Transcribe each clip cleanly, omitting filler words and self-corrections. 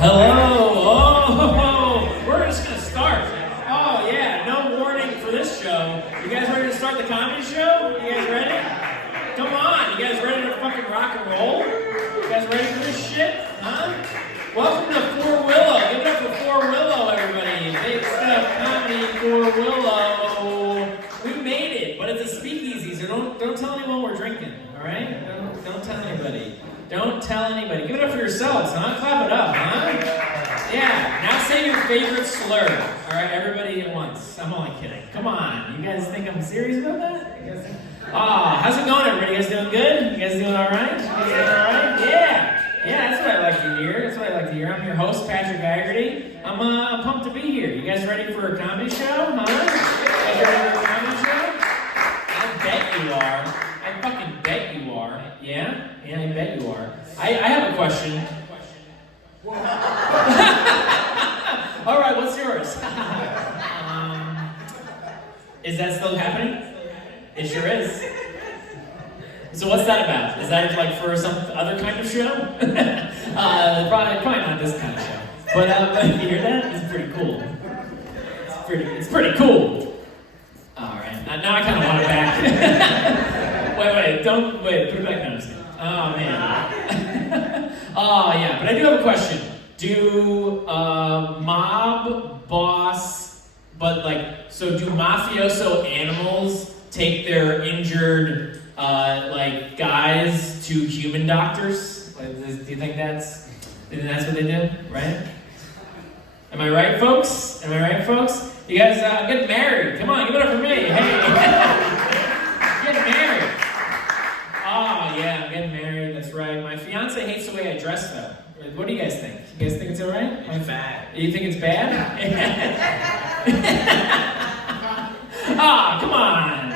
Hello. Oh, we're just gonna start. Oh yeah, no warning for this show. You guys ready to start the comedy show? You guys ready? Come on, you guys ready to fucking rock and roll? You guys ready for this shit? Huh? Welcome to Fort Willow. Give it up for Fort Willow, everybody. Big stuff comedy, Fort Willow. We made it, but it's a speakeasy, so don't tell anyone we're drinking. All right? Don't tell anybody. Don't tell anybody. Give it up for yourselves, huh? Clap it up, huh? Yeah. Now say your favorite slur. All right, everybody at once. I'm only kidding. Come on. You guys think I'm serious about that? How's it going, everybody? You guys doing good? You guys doing all right? You guys doing all right? Yeah. Yeah, that's what I like to hear. That's what I like to hear. I'm your host, Patrick Haggerty. I'm pumped to be here. You guys ready for a comedy show, huh? You guys ready for a comedy show? I bet you are. I fucking bet you are. Yeah? Yeah, I bet you are. I have a question. All right, what's yours? Is that still happening? It sure is. So what's that about? Is that like for some other kind of show? Probably not this kind of show. But if you hear that, it's pretty cool. It's pretty cool. All right. Now I kind of want it back. Wait. Put it back down. Oh man. Oh yeah. But I do have a question. Do mob boss, but like, so do mafioso animals take their injured like guys to human doctors? Like, do you think that's what they do? Right? Am I right, folks? You guys get married. Come on, give it up for me. Hey. Get married. Oh yeah, I'm getting married. That's right. My fiance hates the way I dress though. What do you guys think? You guys think it's alright? It's bad. You think it's bad? Come on.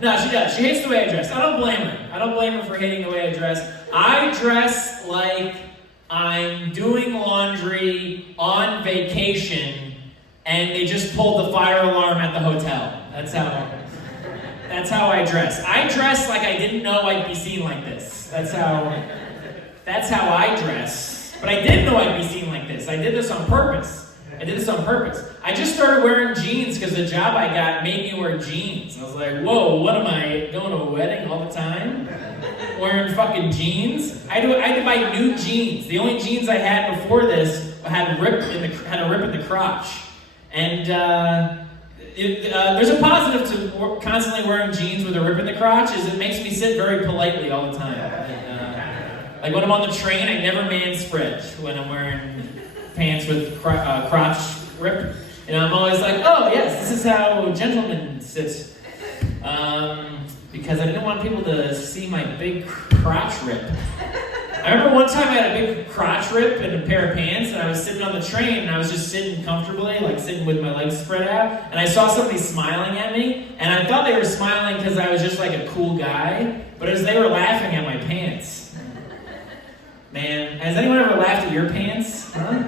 No, she does. She hates the way I dress. I don't blame her for hating the way I dress. I dress like I'm doing laundry on vacation and they just pulled the fire alarm at the hotel. That's how I dress. I dress like I didn't know I'd be seen like this. That's how I dress. But I did know I'd be seen like this. I did this on purpose. I just started wearing jeans because the job I got made me wear jeans. I was like, whoa, what am I, going to a wedding all the time? Wearing fucking jeans? I had to buy new jeans. The only jeans I had before this had a rip in the crotch. And there's a positive to constantly wearing jeans with a rip in the crotch is it makes me sit very politely all the time. Like when I'm on the train, I never man spread when I'm wearing pants with crotch rip. And I'm always like, oh yes, this is how gentlemen sit. Because I didn't want people to see my big crotch rip. I remember one time I had a big crotch rip in a pair of pants and I was sitting on the train and I was just sitting comfortably, like sitting with my legs spread out, and I saw somebody smiling at me, and I thought they were smiling because I was just like a cool guy, but as they were laughing at my pants. Man, has anyone ever laughed at your pants? Huh?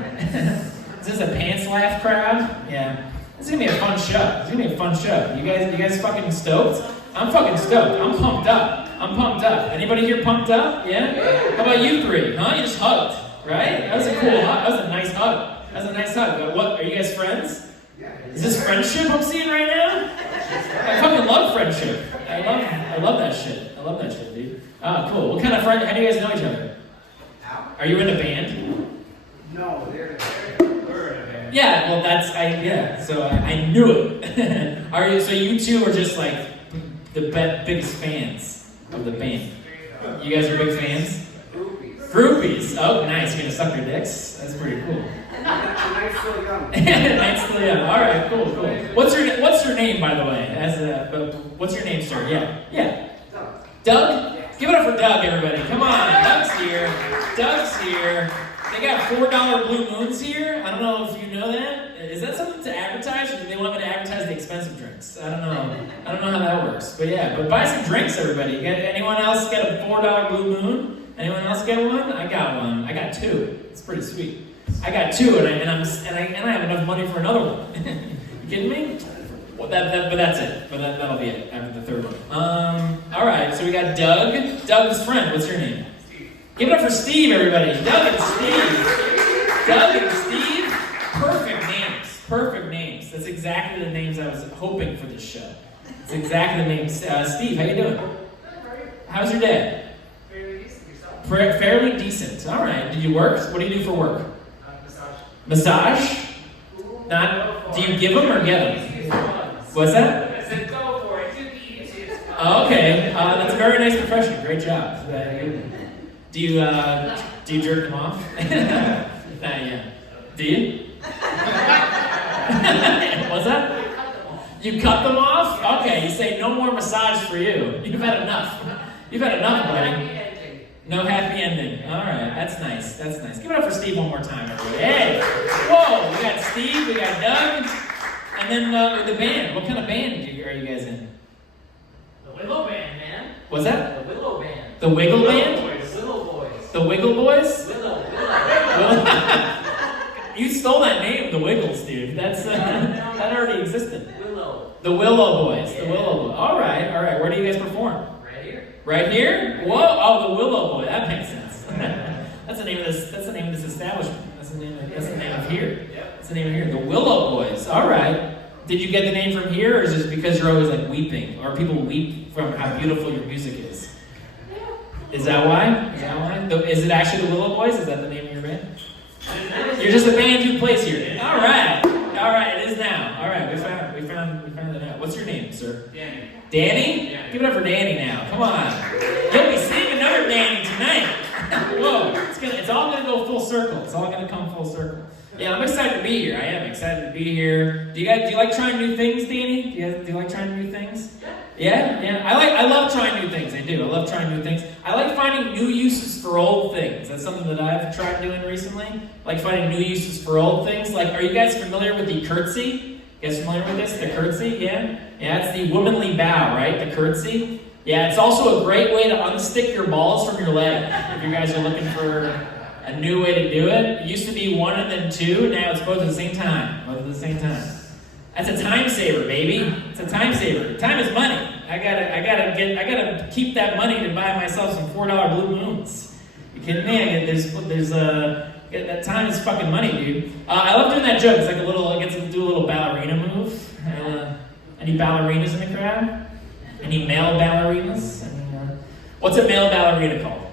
Is this a pants laugh crowd? Yeah. This is gonna be a fun show. You guys fucking stoked? I'm fucking stoked. I'm pumped up. Anybody here pumped up? Yeah? How about you three? Huh? You just hugged, right? That was a cool hug. That was a nice hug. What, are you guys friends? Is this friendship I'm seeing right now? I fucking love friendship. I love that shit. Dude. Oh, cool. What kind of friend? How do you guys know each other? Are you in a band? No, we're in a band. Yeah, well so I knew it. So you two are just like the biggest fans of the band. You guys are big fans? Groupies. Oh, nice. You're gonna suck their dicks? That's pretty cool. Night's still young. Night's still young. All right, cool. What's your name, by the way? What's your name, sir? Yeah. Doug? Give it up for Doug, everybody. Come on, Doug's here. They got $4 Blue Moons here. I don't know if you know that. Is that something to advertise, or do they want me to advertise the expensive drinks? I don't know how that works. But buy some drinks, everybody. Anyone else get a $4 Blue Moon? Anyone else get one? I got one. I got two. It's pretty sweet. I got two, and I have enough money for another one. You kidding me? Well, but that's it. That'll be it after the third one. All right. So we got Doug. Doug's friend. What's your name? Give it up for Steve, everybody. Doug and Steve. Doug and Steve. Perfect names. Perfect names. That's exactly the names I was hoping for this show. It's exactly the names. Steve, how you doing? How's your day? Fairly decent. Yourself? Fairly decent. All right. Did you work? What do you do for work? Massage. Massage? Not. Do you give them or get them? What's that? I said go for it. Too easy. Oh, okay. That's a very nice profession. Great job. Do you jerk them off? Yeah. Do you? What's that? You cut them off? Okay, you say no more massage for you. You've had enough. You've had enough, buddy. No happy ending. All right, that's nice. That's nice. Give it up for Steve one more time, everybody. Hey! Whoa! We got Steve, we got Doug, and then the band. What kind of band are you guys in? The Willow Band, man. What's that? The Willow Band. The Wiggle Band? Boys. Willow Boys. The Wiggle Boys? Willow. You stole that name, the Wiggles, dude. That's that already existed. Willow. The Willow Boys. Yeah. The Willow Boys. All right. Where do you guys perform? Right here. Right here? Whoa! Oh, the Willow Boy. That makes sense. That's the name of this. That's the name of this establishment. That's the name of here. Yep. That's the name of here. The Willow Boys. All right. Did you get the name from here, or is it because you're always like weeping, or people weep from how beautiful your music is? Is that why? Is that why? Is it actually the Willow Boys? Is that the name of your band? You're just a band who plays here. All right. It is now. All right. We found it out. What's your name, sir? Danny. Danny? Yeah. Give it up for Danny now. Come on. You'll be seeing another Danny tonight. Whoa. It's all gonna go full circle. It's all gonna come full circle. Yeah, I'm excited to be here. I am excited to be here. Do you like trying new things, Danny? Do you like trying new things? Yeah. I love trying new things. I do. I love trying new things. I like finding new uses for old things. That's something that I've tried doing recently. Like finding new uses for old things. Like, are you guys familiar with the curtsy? You guys familiar with this? The curtsy? Yeah, it's the womanly bow, right? The curtsy. Yeah, it's also a great way to unstick your balls from your leg. If you guys are looking for a new way to do it. It used to be one and then two. Now it's both at the same time. That's a time saver, baby. It's a time saver. Time is money. I gotta keep that money to buy myself some $4 Blue Moons. You kidding me? That time is fucking money, dude. I love doing that joke. It's like I get to do a little ballerina move. Any ballerinas in the crowd? Any male ballerinas? What's a male ballerina called?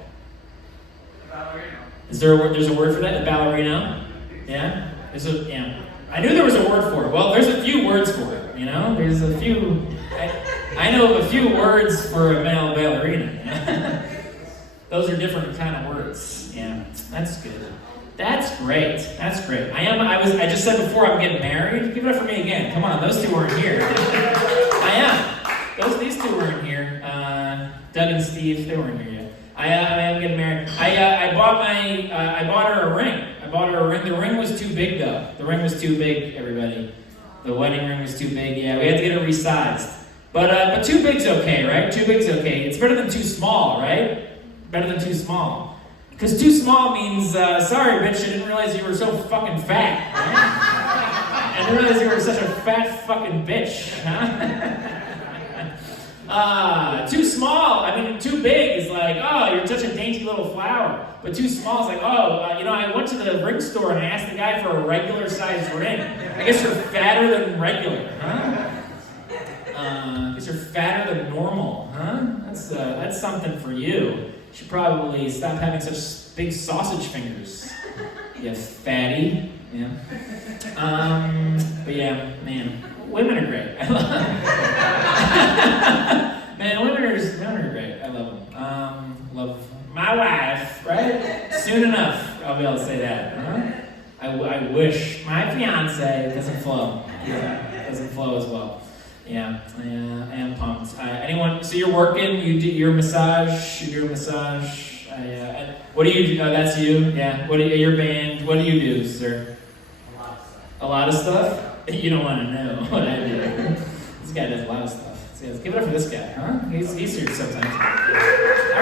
Ballerina. There's a word for that? A ballerina? Yeah? I knew there was a word for it. Well, there's a few words for it, you know? There's a few... I know of a few words for a male ballerina. Those are different kind of words. Yeah, that's good. That's great. I just said before I'm getting married. Give it up for me again. Come on, those two weren't here. I am. These two weren't here. Doug and Steve, they weren't here yet. I am getting married. I bought her a ring. The ring was too big, though. The ring was too big, everybody. The wedding ring was too big. Yeah, we had to get it resized. But too big's okay, right? Too big's okay. It's better than too small, right? Better than too small. Because too small means, sorry, bitch, I didn't realize you were so fucking fat. Right? I didn't realize you were such a fat fucking bitch, huh? Too small, too big is like, oh, you're such a dainty little flower. But too small is like, I went to the ring store and I asked the guy for a regular sized ring. I guess you're fatter than regular, huh? I guess you're fatter than normal, huh? That's something for you. You should probably stop having such big sausage fingers. You fatty. Yeah. But yeah, man. Women are great. Man, women are great. I love them. Love my wife, right? Soon enough, I'll be able to say that. Huh? I wish my fiance doesn't flow. Yeah, doesn't flow as well. Yeah, I am pumped. So you're working? You do your massage? You do a massage? What do you do? Oh, that's you. Yeah. Your band? What do you do, sir? A lot of stuff. You don't want to know what I do. This guy does a lot of stuff. So let's give it up for this guy, huh? He's here sometimes. I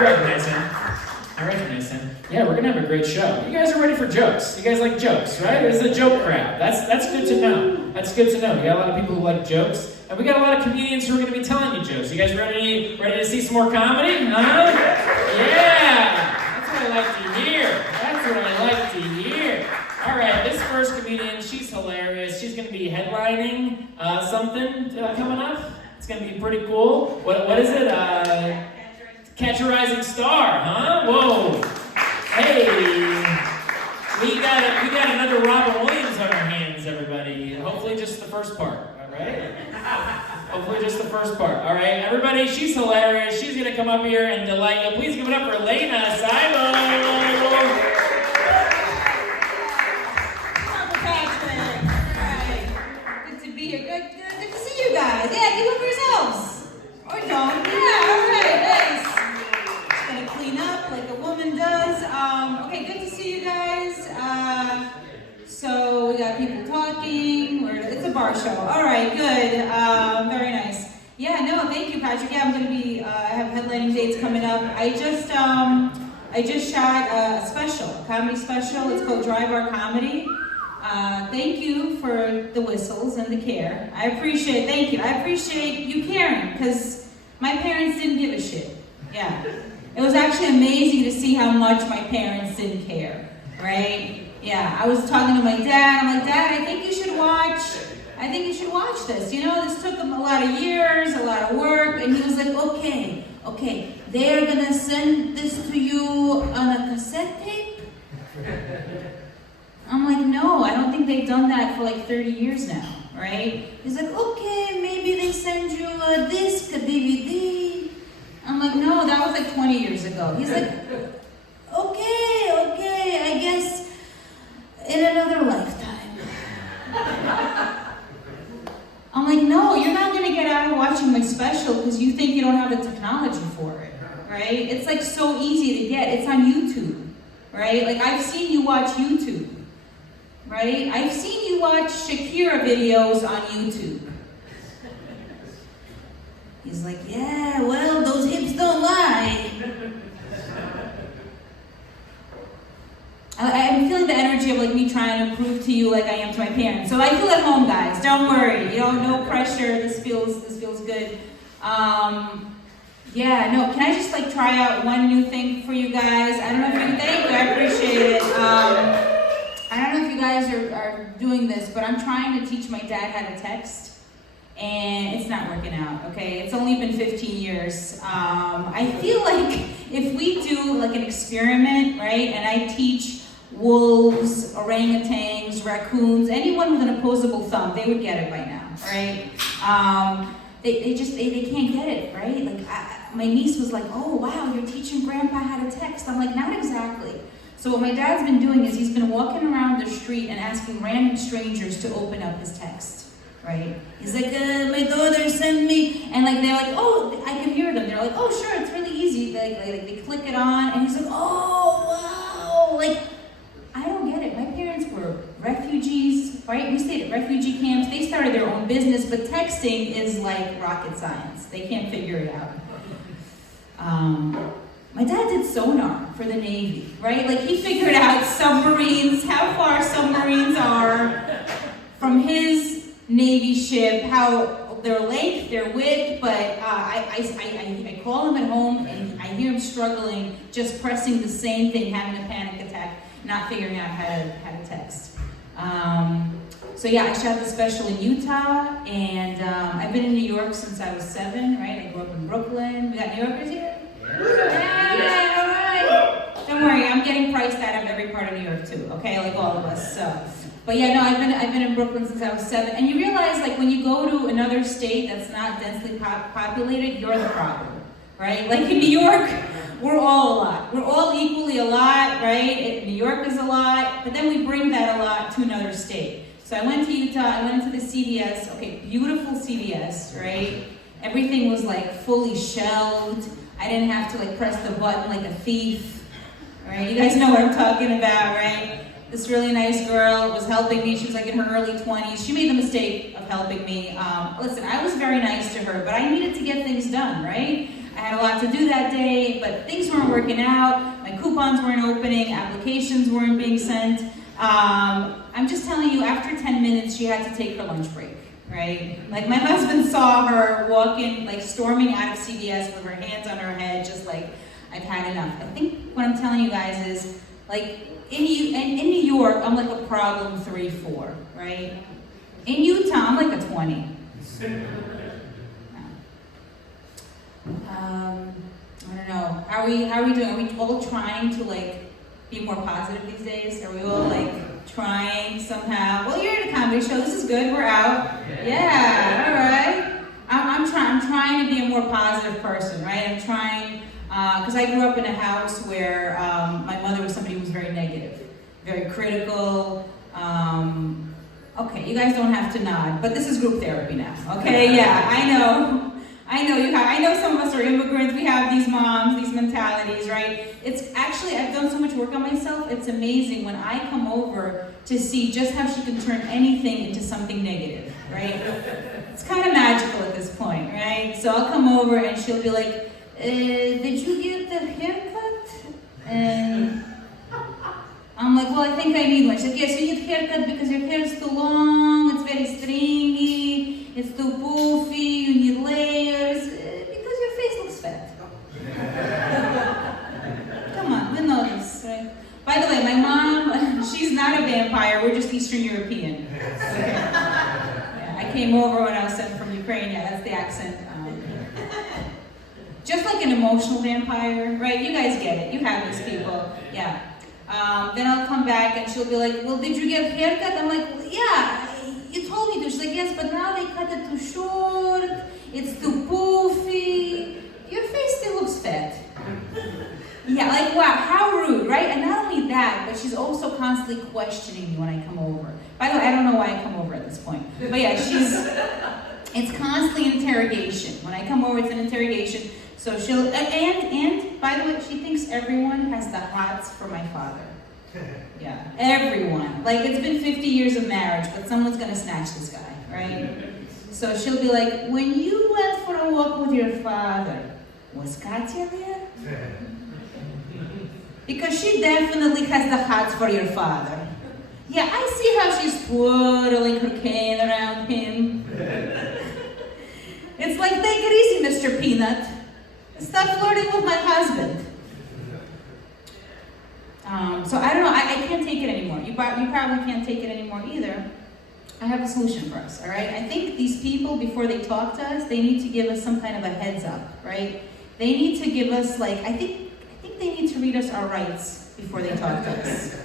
recognize him. Yeah, we're gonna have a great show. You guys are ready for jokes. You guys like jokes, right? It's a joke crowd. That's good to know. That's good to know. We got a lot of people who like jokes, and we got a lot of comedians who are gonna be telling you jokes. You guys ready to see some more comedy? Huh? Yeah. That's what I I like to hear. That's what I like to hear. All right, this first comedian, she's hilarious. She's going to be headlining something coming up. It's going to be pretty cool. What is it? Catch a Rising Star, huh? Whoa. Hey, we got another Robin Williams on our hands, everybody. Hopefully just the first part, all right? Hopefully just the first part. All right, everybody, she's hilarious. She's going to come up here and delight you. Please give it up for Lana Siebel. Good to see you guys. Yeah, give up for yourselves. Or don't. Yeah, all right, nice. Just gonna clean up like a woman does. Okay, good to see you guys. So we got people talking. It's a bar show. All right, good. Very nice. Yeah, no, thank you, Patrick. Yeah, I'm gonna be. I have headlining dates coming up. I just shot a special, a comedy special. It's called Drive Our Comedy. Thank you for the whistles and the care. Thank you. I appreciate you caring, because my parents didn't give a shit. Yeah. It was actually amazing to see how much my parents didn't care, right? Yeah, I was talking to my dad. I'm like, Dad, I think you should watch this. You know, this took them a lot of years, a lot of work. And he was like, okay, they're gonna send this to you on a cassette tape? I'm like, no, I don't think they've done that for like 30 years now, right? He's like, okay, maybe they send you a disc, a DVD. I'm like, no, that was like 20 years ago. He's like, okay, I guess in another lifetime. I'm like, no, you're not gonna get out of watching my special because you think you don't have the technology for it, right? It's like so easy to get. It's on YouTube, right? Like I've seen you watch YouTube. Right? I've seen you watch Shakira videos on YouTube. He's like, yeah, well, those hips don't lie. I'm feeling the energy of like me trying to prove to you like I am to my parents. So I feel at home, guys. Don't worry. You know, no pressure. This feels good. Yeah, no, can I just like try out one new thing for you guys? I don't know if you thank you. I appreciate it. I don't know if you guys are doing this, but I'm trying to teach my dad how to text, and it's not working out, okay? It's only been 15 years. I feel like if we do like an experiment, right, and I teach wolves, orangutans, raccoons, anyone with an opposable thumb, they would get it by now, right? They can't get it, right? Like my niece was like, oh wow, you're teaching grandpa how to text. I'm like, not exactly. So what my dad's been doing is he's been walking around the street and asking random strangers to open up his text, right? He's like, my daughter sent me, and like they're like, oh, I can hear them. They're like, oh, sure, it's really easy. Like they click it on, and he's like, oh, wow, like I don't get it. My parents were refugees, right? We stayed at refugee camps. They started their own business, but texting is like rocket science. They can't figure it out. My dad did sonar for the Navy, right? Like he figured out submarines, how far submarines are from his Navy ship, how their length, their width, but I call him at home and I hear him struggling, just pressing the same thing, having a panic attack, not figuring out how to text. So yeah, I shot the special in Utah, and I've been in New York since I was 7, right? I grew up in Brooklyn. We got New Yorkers here? Yeah, all right. Don't worry, I'm getting priced out of every part of New York too, okay? Like all of us. So, but yeah, no, I've been in Brooklyn since I was 7, and you realize like when you go to another state that's not densely populated, you're the problem, right? Like in New York, we're all a lot. We're all equally a lot, right? New York is a lot, but then we bring that a lot to another state. So I went to Utah. I went into the CVS. Okay, beautiful CVS, right? Everything was like fully shelved. I didn't have to like press the button like a thief, right? You guys know what I'm talking about, right? This really nice girl was helping me. She was like in her early 20s. She made the mistake of helping me. Listen, I was very nice to her, but I needed to get things done, right? I had a lot to do that day, but things weren't working out. My coupons weren't opening. Applications weren't being sent. I'm just telling you, after 10 minutes, she had to take her lunch break. Right? Like my husband saw her walking, like storming out of CVS with her hands on her head, just like, I've had enough. I think what I'm telling you guys is, like, in New York, I'm like a problem 3-4, right? In Utah, I'm like a 20. I don't know. How are we doing? Are we all trying to like be more positive these days? Are we all like trying somehow? Well, you're at a comedy show. This is good. We're out. Yeah. All right. I'm trying to be a more positive person, right? I'm trying because I grew up in a house where my mother was somebody who was very negative, very critical. Okay, you guys don't have to nod, but this is group therapy now. Okay, yeah, I know you have. I know some of us are immigrants. We have these moms, these mentalities, right? It's actually, I've done so much work on myself. It's amazing when I come over to see just how she can turn anything into something negative, right? It's kind of magical at this point, right? So I'll come over and she'll be like, did you get the haircut? And I'm like, well, I think I need one. She's like, yes, you need a haircut because your hair is too long, it's very stringy, it's too poofy, you need layers, because your face looks fat. Come on, we know this, right? By the way, my mom, she's not a vampire, we're just Eastern European. Okay. Yeah, I came over when I was sent from Ukraine, yeah, that's the accent. Just like an emotional vampire, right? You guys get it, you have these people, yeah. Then I'll come back and she'll be like, well, did you get a haircut? I'm like, well, yeah, you told me to. She's like, yes, but now they cut it too short, it's too poofy, your face still looks fat. Yeah, like, wow, how rude, right? And not only that, but she's also constantly questioning me when I come over. By the way, I don't know why I come over at this point. But yeah, it's constantly interrogation. When I come over, it's an interrogation. So she'll, and by the way, she thinks everyone has the hots for my father. Yeah, everyone. Like, it's been 50 years of marriage, but someone's gonna snatch this guy, right? So she'll be like, when you went for a walk with your father, was Katya there? Because she definitely has the hots for your father. Yeah, I see how she's twirling her cane around him. It's like, take it easy, Mr. Peanut. Stop flirting with my husband. So I don't know, I can't take it anymore. You probably can't take it anymore either. I have a solution for us, all right? I think these people, before they talk to us, they need to give us some kind of a heads up, right? They need to give us, like, I think they need to read us our rights before they talk to us.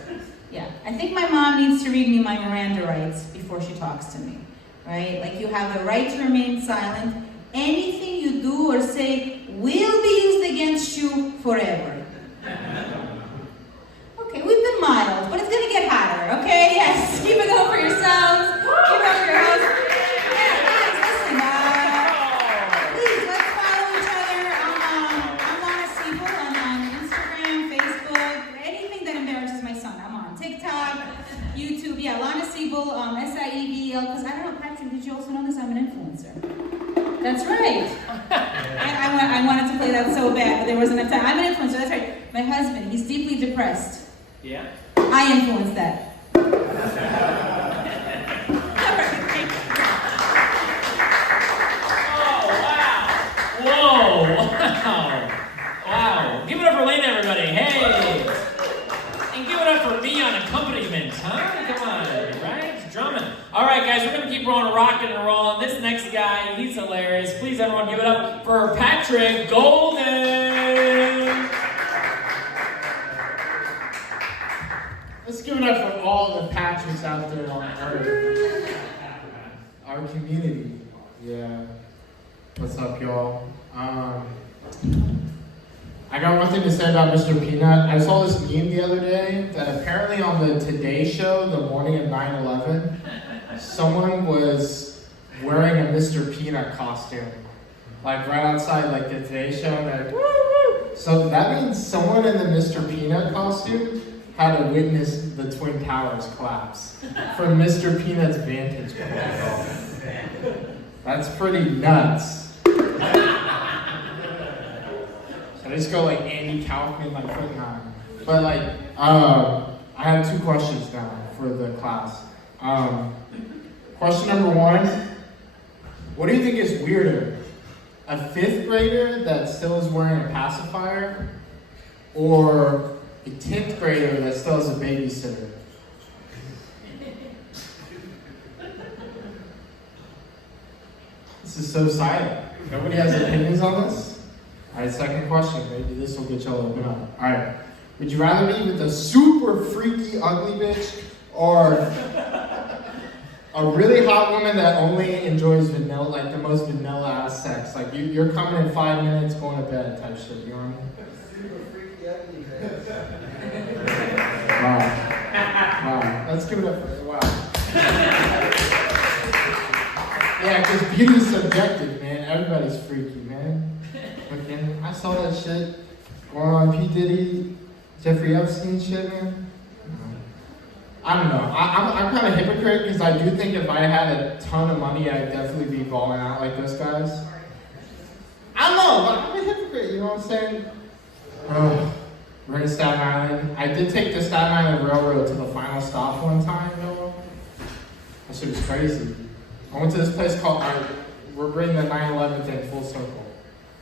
Yeah, I think my mom needs to read me my Miranda rights before she talks to me, right? Like, you have the right to remain silent. Anything you do or say will be used against you forever. Okay, we've been mild, but it's gonna get hotter, okay? Yes, keep it going for yourselves. Keep up your house. Yeah, guys, listen, please, let's follow each other. I'm Lana Siebel on Instagram, Facebook, anything that embarrasses my son. I'm on TikTok, YouTube. Yeah, Lana Siebel, Siebel, because I don't know, Patrick, did you also know this? I'm an influencer. That's right. I wanted to play that so bad, but there wasn't enough time. I'm an influencer, that's right. My husband, he's deeply depressed. Yeah? I influenced that. Oh, wow. Whoa. Wow. Give it up for Lana, everybody. Hey. And give it up for me on accompaniment, huh? Come on, right? Drumming. All right, guys, we're going to keep rolling, rocking and rolling. This next guy, he's hilarious. Please, everyone, give it up for Patrick Golden. Let's give it up for all the Patricks out there on Earth. Our community. Yeah. What's up, y'all? I got one thing to say about Mr. Peanut. I saw this meme the other day that apparently on the Today Show, the morning of 9/11, someone was wearing a Mr. Peanut costume. Like right outside like the Today Show. And woo woo. So that means someone in the Mr. Peanut costume had to witness the Twin Towers collapse from Mr. Peanut's vantage point. That's pretty nuts. I just go like Andy Kaufman, like foot nine. But like, I have two questions now for the class. Question number one, what do you think is weirder? A fifth grader that still is wearing a pacifier, or a 10th grader that still has a babysitter? This is so silent. Nobody has opinions on this? Alright, second question. Maybe this will get y'all open up. Alright. Would you rather be with a super freaky, ugly bitch or a really hot woman that only enjoys vanilla, like the most vanilla ass sex? Like you're coming in 5 minutes, going to bed type shit, you know what I mean? Super freaky ugly, man. Wow. Wow. Let's give it up for it. Wow. Yeah, because beauty's subjective, man. Everybody's freaky, man. Fucking, I saw that shit going on P. Diddy, Jeffrey Epstein shit, man. I don't know. I'm kind of hypocrite because I do think if I had a ton of money, I'd definitely be balling out like those guys. I don't know, but I'm a hypocrite, you know what I'm saying? We're in Staten Island. I did take the Staten Island Railroad to the final stop one time, though. That shit was crazy. I went to this place called, we're bringing the 9/11 thing full circle.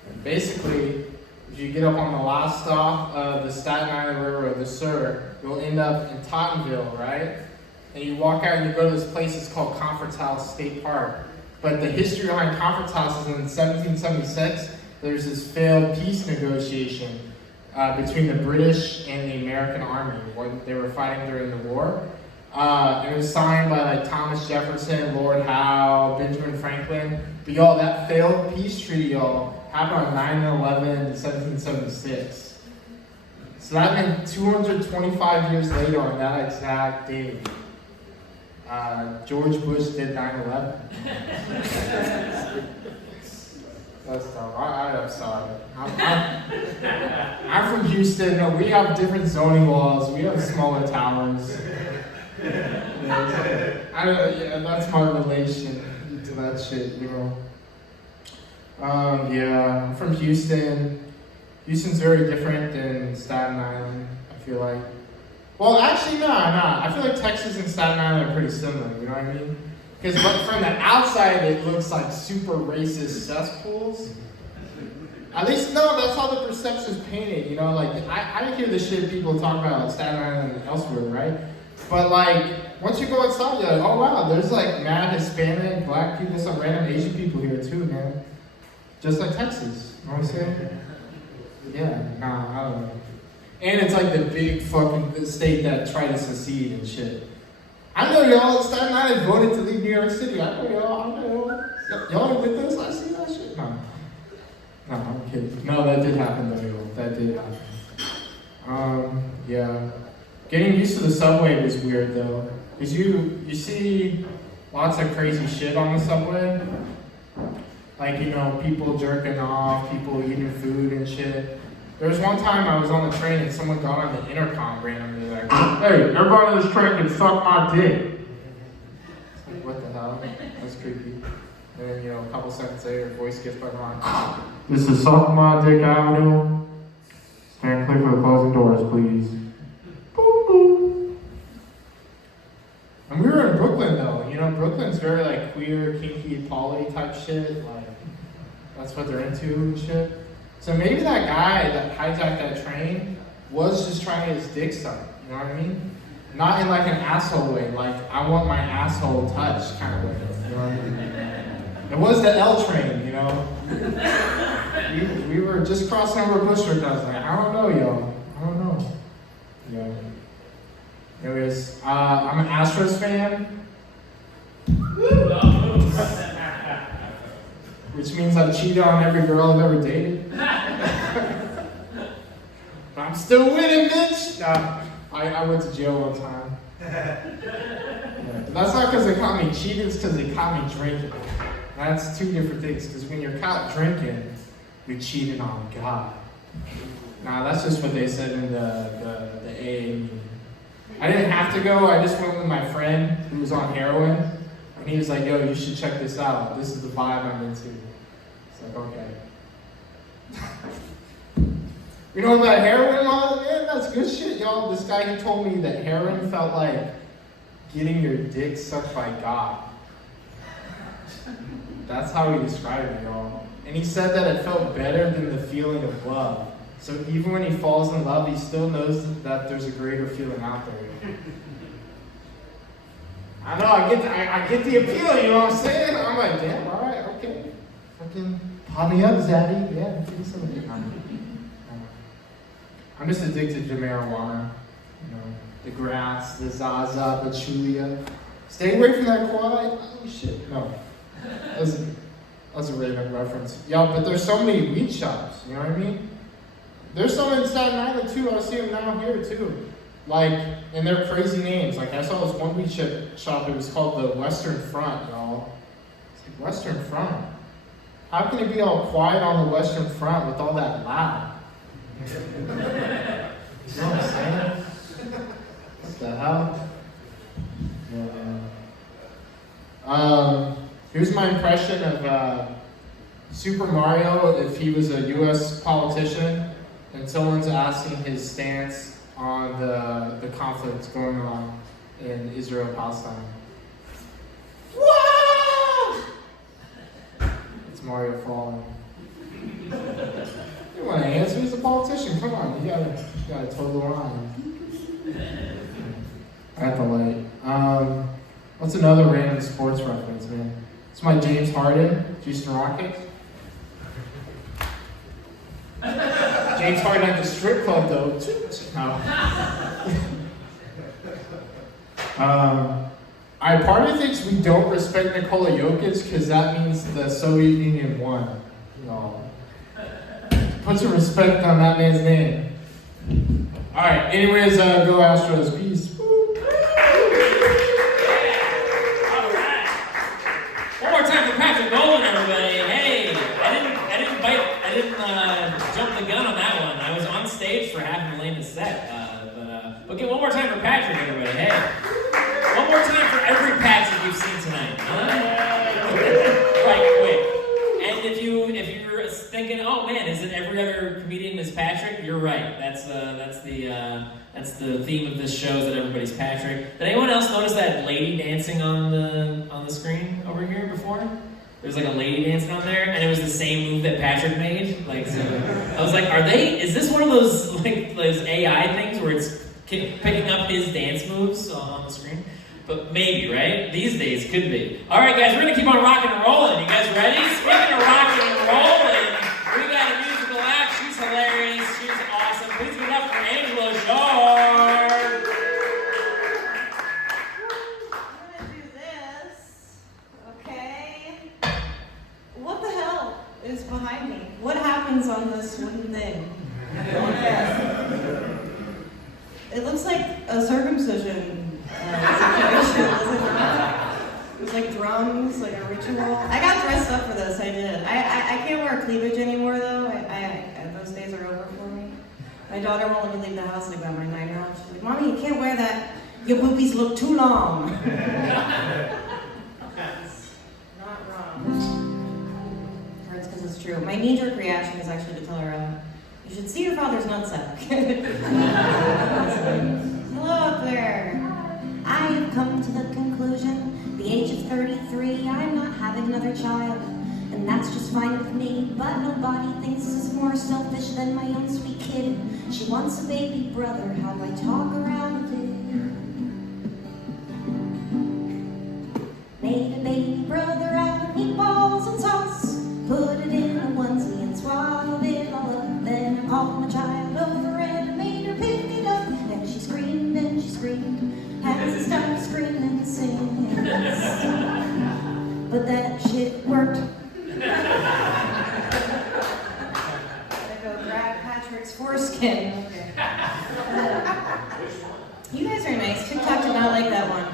And basically, if you get up on the last stop of the Staten Island Railroad, the SUR, you'll end up in Tottenville, right? And you walk out and you go to this place, it's called Conference House State Park. But the history behind Conference House is in 1776, there's this failed peace negotiation between the British and the American Army when they were fighting during the war. It was signed by like Thomas Jefferson, Lord Howe, Benjamin Franklin. But y'all, that failed peace treaty, y'all, happened on 9/11, 1776. So that meant 225 years later on that exact day, George Bush did 9/11. That's dumb. I'm sorry. I'm from Houston. No, we have different zoning laws. We have smaller towns. That's my relation to that shit, you know. Yeah, I'm from Houston. Houston's very different than Staten Island, I feel like. Well, actually, nah. I feel like Texas and Staten Island are pretty similar, you know what I mean? Because from the outside, it looks like super racist cesspools. At least, no, that's how the perception's painted, you know? Like, I hear the shit people talk about like Staten Island and elsewhere, right? But like, once you go outside, you're like, oh wow, there's like mad Hispanic, black people, some random Asian people here too, man. Just like Texas, you know what I'm saying? Yeah, nah, I don't know. And it's like the big fucking state that tried to secede and shit. I know y'all, Staten Island voted to leave New York City. I know y'all. Y'all with us? I see that shit. No, I'm kidding. No, that did happen though, y'all. That did happen. Yeah. Getting used to the subway was weird though. Because you see lots of crazy shit on the subway. Like, you know, people jerking off, people eating food and shit. There was one time I was on the train and someone got on the intercom randomly like, hey, everybody on this train can suck my dick. It's like, what the hell? That's creepy. And then, you know, a couple seconds later, a voice gets back on. This is Suck My Dick Avenue. Stand clear for the closing doors, please. Boop, boop. And we were in Brooklyn though. You know, Brooklyn's very like queer, kinky, poly type shit. Like, that's what they're into and shit. So maybe that guy that hijacked that train was just trying to get his dick sucked, you know what I mean? Not in like an asshole way, like I want my asshole touched kind of way, you know what I mean? It was the L train, you know? we were just crossing over Bushwick, I was like, I don't know, yo. I don't know. Yeah. Anyways, I'm an Astros fan. Which means I've cheated on every girl I've ever dated. But I'm still winning, bitch! I went to jail one time. Yeah, but that's not because they caught me cheating, it's because they caught me drinking. That's two different things, because when you're caught drinking, you're cheating on God. Nah, that's just what they said in the AA meeting. I didn't have to go, I just went with my friend who was on heroin. And he was like, yo, you should check this out. This is the vibe I'm into. It's like, okay. You know about heroin, man? That's good shit, y'all. This guy, he told me that heroin felt like getting your dick sucked by God. That's how he described it, y'all. And he said that it felt better than the feeling of love. So even when he falls in love, he still knows that there's a greater feeling out there. I know, I get the appeal, you know what I'm saying? I'm like, damn, all right, okay. Fucking pop me up, Zaddy. Yeah, give me some of it. I'm just addicted to marijuana. You know, the grass, the Zaza, the Chulia. Stay away from that quad. Oh shit, no. That was a random reference. Yeah, but there's so many weed shops, you know what I mean? There's some in Staten Island too. I see them now here too. Like, and they're crazy names. Like, I saw this one weed shop, it was called the Western Front, y'all. It's like, Western Front? How can it be all quiet on the Western Front with all that loud? You know what I'm saying? What the hell? Yeah. Here's my impression of Super Mario if he was a U.S. politician and someone's asking his stance on the conflicts going on in Israel-Palestine. Whoa! It's Mario falling. You want to answer? He's a politician. Come on, you gotta toe the line. I got the light. What's another random sports reference, man? It's my James Harden, Houston Rockets. James Harden at the strip club, though. No. Part of me thinks we don't respect Nikola Jokic because that means the Soviet Union won. No. Put some respect on that man's name. All right. Anyways, go Astros. Peace. Jump the gun on that one. I was on stage for half Elena's set. But get one more time for Patrick, everybody. Hey. One more time for every Patrick you've seen tonight. Right, quick. And if you're thinking, oh man, is it every other comedian is Patrick? You're right. That's the theme of this show is that everybody's Patrick. Did anyone else notice that lady dancing on the screen over here before? There's like a lady dancing on there, and it was the same move that Patrick made. Like, so I was like, is this one of those like those AI things where it's picking up his dance moves on the screen? But maybe, right? These days could be. All right, guys, we're gonna keep on rocking and rolling. You guys ready? Speaking of rocking and rolling, we got a musical act. She's hilarious. She's awesome. Please give it up for Angela Shore. Is behind me. What happens on this wooden thing? It looks like a circumcision situation, doesn't it? There's like drums, like a ritual. I got dressed up for this, I did. I can't wear cleavage anymore though. Those days are over for me. My daughter won't let me leave the house like about my night out. She's like, Mommy, you can't wear that. Your boobies look too long. Not wrong. Because it's true. My knee-jerk reaction is actually to tell her, you should see your father's nutsack. Hello up there. I have come to the conclusion, the age of 33, I'm not having another child. And that's just fine with me, but nobody thinks this is more selfish than my own sweet kid. She wants a baby brother, how do I talk around it? Made a baby brother out of meatballs and sauce. Put it in a onesie and swallowed it all up. Then I called my child over and I made her pick it up. And she screamed and she screamed as I started screaming and singing. But that shit worked. I go grab Patrick's foreskin. Okay. You guys are nice. TikTok did not like that one.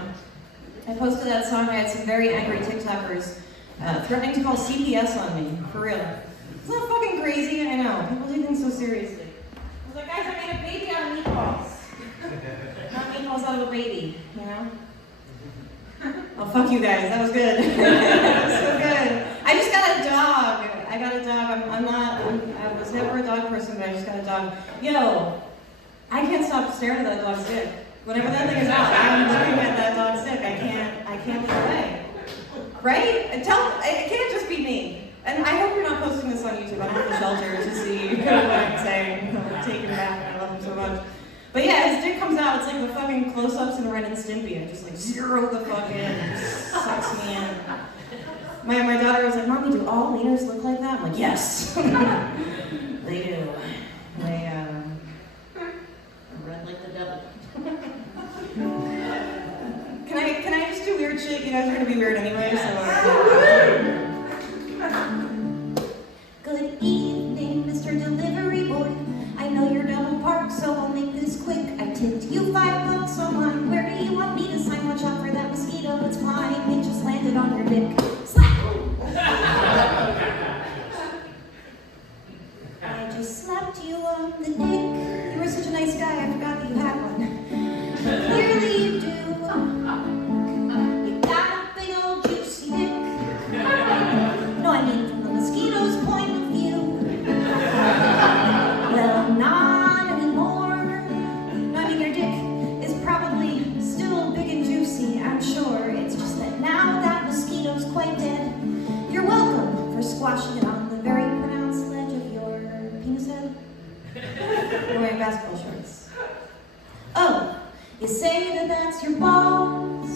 I posted that song. I had some very angry TikTokers threatening to call CPS on me, for real. It's not fucking crazy, I know. People take things so seriously. I was like, guys, I made a baby out of meatballs. Not meatballs out of a baby, you know? Oh, fuck you guys, that was good. That was so good. I just got a dog. I got a dog. I was never a dog person, but I just got a dog. Yo, I can't stop staring at that dog's dick. Whenever that thing is out, I'm looking at that dog's dick. I can't look away. Right? It can't just be me. And I hope you're not posting this on YouTube. I'm at the shelter to see what I'm saying. taking it back. I love him so much. But yeah, his dick comes out. It's like the fucking close-ups in Ren and Stimpy. I just like zero the fuck in and sucks me in. My daughter was like, Mommy, do all leaders look like that? I'm like, yes. They do. They are red like the devil. Can I just do weird shit? You guys are gonna be weird anyway, so. Good evening, Mr. Delivery Boy. I know you're double parked, so I'll make this quick. I tipped you $5 online. Where do you want me to sign? Watch out for that mosquito that's flying. It just landed on your dick. Slap! I just slapped you on the dick. You were such a nice guy, I forgot that you had one. Clearly you do. You got a big old juicy dick. No, I mean from the mosquito's point of view. Well, not anymore. No, I mean your dick is probably still big and juicy, I'm sure. It's just that now that mosquito's quite dead. You're welcome for squashing it on the very pronounced ledge of your penis head. You're wearing basketball shorts. Oh, you say that that's your balls.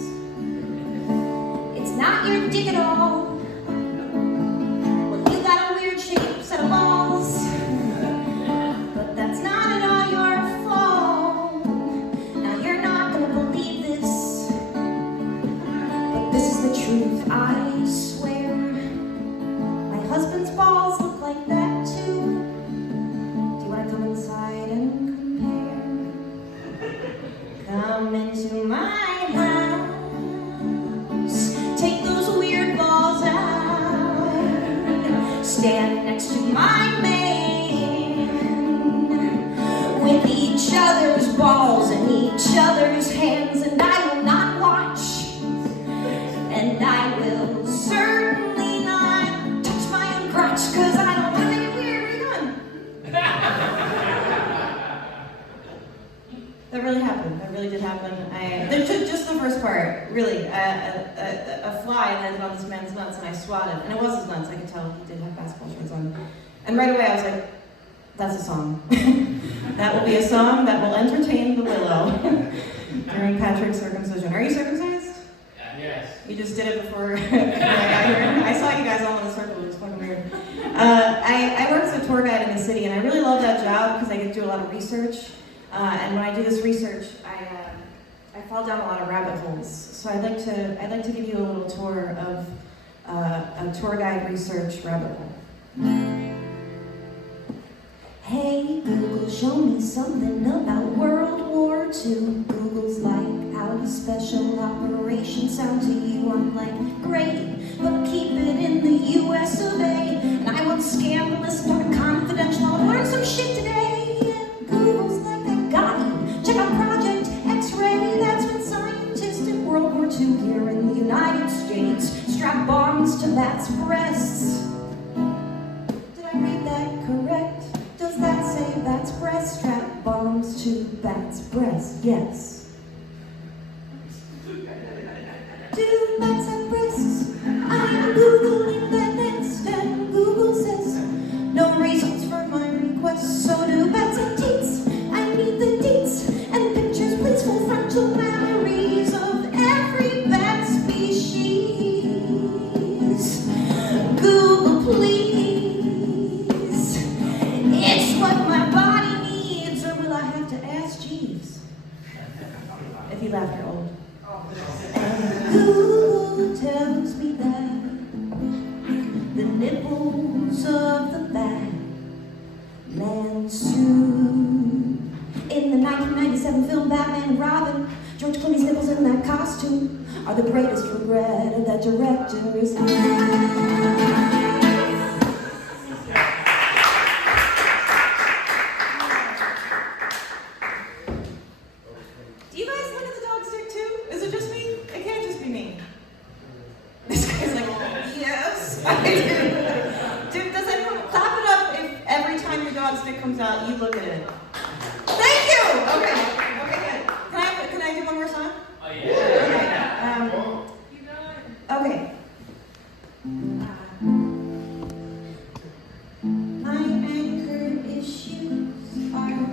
It's not your dick at all. Well, you got a weird shaped set of balls. But that's not at all your fault. Now you're not gonna believe this. But this is the truth, I swear. My husband's balls look like that too. Do you want to come inside and compare? Come into my house. Take those weird balls out. Stand next to my man. With each other's balls in each other's hands. And I will not watch. And I will certainly not touch my own crotch, cause I don't want to make it weird. What are you doing? That really happened. That really did happen. Just the first part, really. A fly landed on this man's nuts and I swatted. And it was his nuts, I could tell he did have basketball shorts on. And right away I was like, that's a song. That will be a song that will entertain the willow during Patrick's circumcision. Are you circumcised? Yes. You just did it before I got here. I saw you guys all in a circle. It was fucking weird. I work as a tour guide in the city, and I really love that job because I get to do a lot of research. And when I do this research, I fall down a lot of rabbit holes. So I'd like to give you a little tour of a tour guide research rabbit hole. Hey Google, show me something about World War II. Google's like, how does special operations sound to you? I'm like, great, but keep it in the US of A. And I want scandalous, dark, confidential. I learned some shit today. Google's like, I got you. Check out Project X-Ray. That's when scientists in World War II here in the United States strap bombs to bats' breasts. Did I read that correct? Does that say bats' breast? Strap bombs to bats' breast. Yes. Do bats have breasts? I'm Googling that next, and Google says no results for my request. So do bats have teats? I need the deets and pictures, please, full frontal memories of every bat species. Google, please. It's what my body needs, or will I have to ask Jeeves? If you laugh, you're old. And Google tells me that the nipples of the Batman suit in the 1997 film Batman and Robin, George Clooney's nipples in that costume are the greatest regret of that director's life. Comes out, you look at it. Thank you! Okay, good. Can I do one more song? Oh, yeah. Okay. My anchor issues are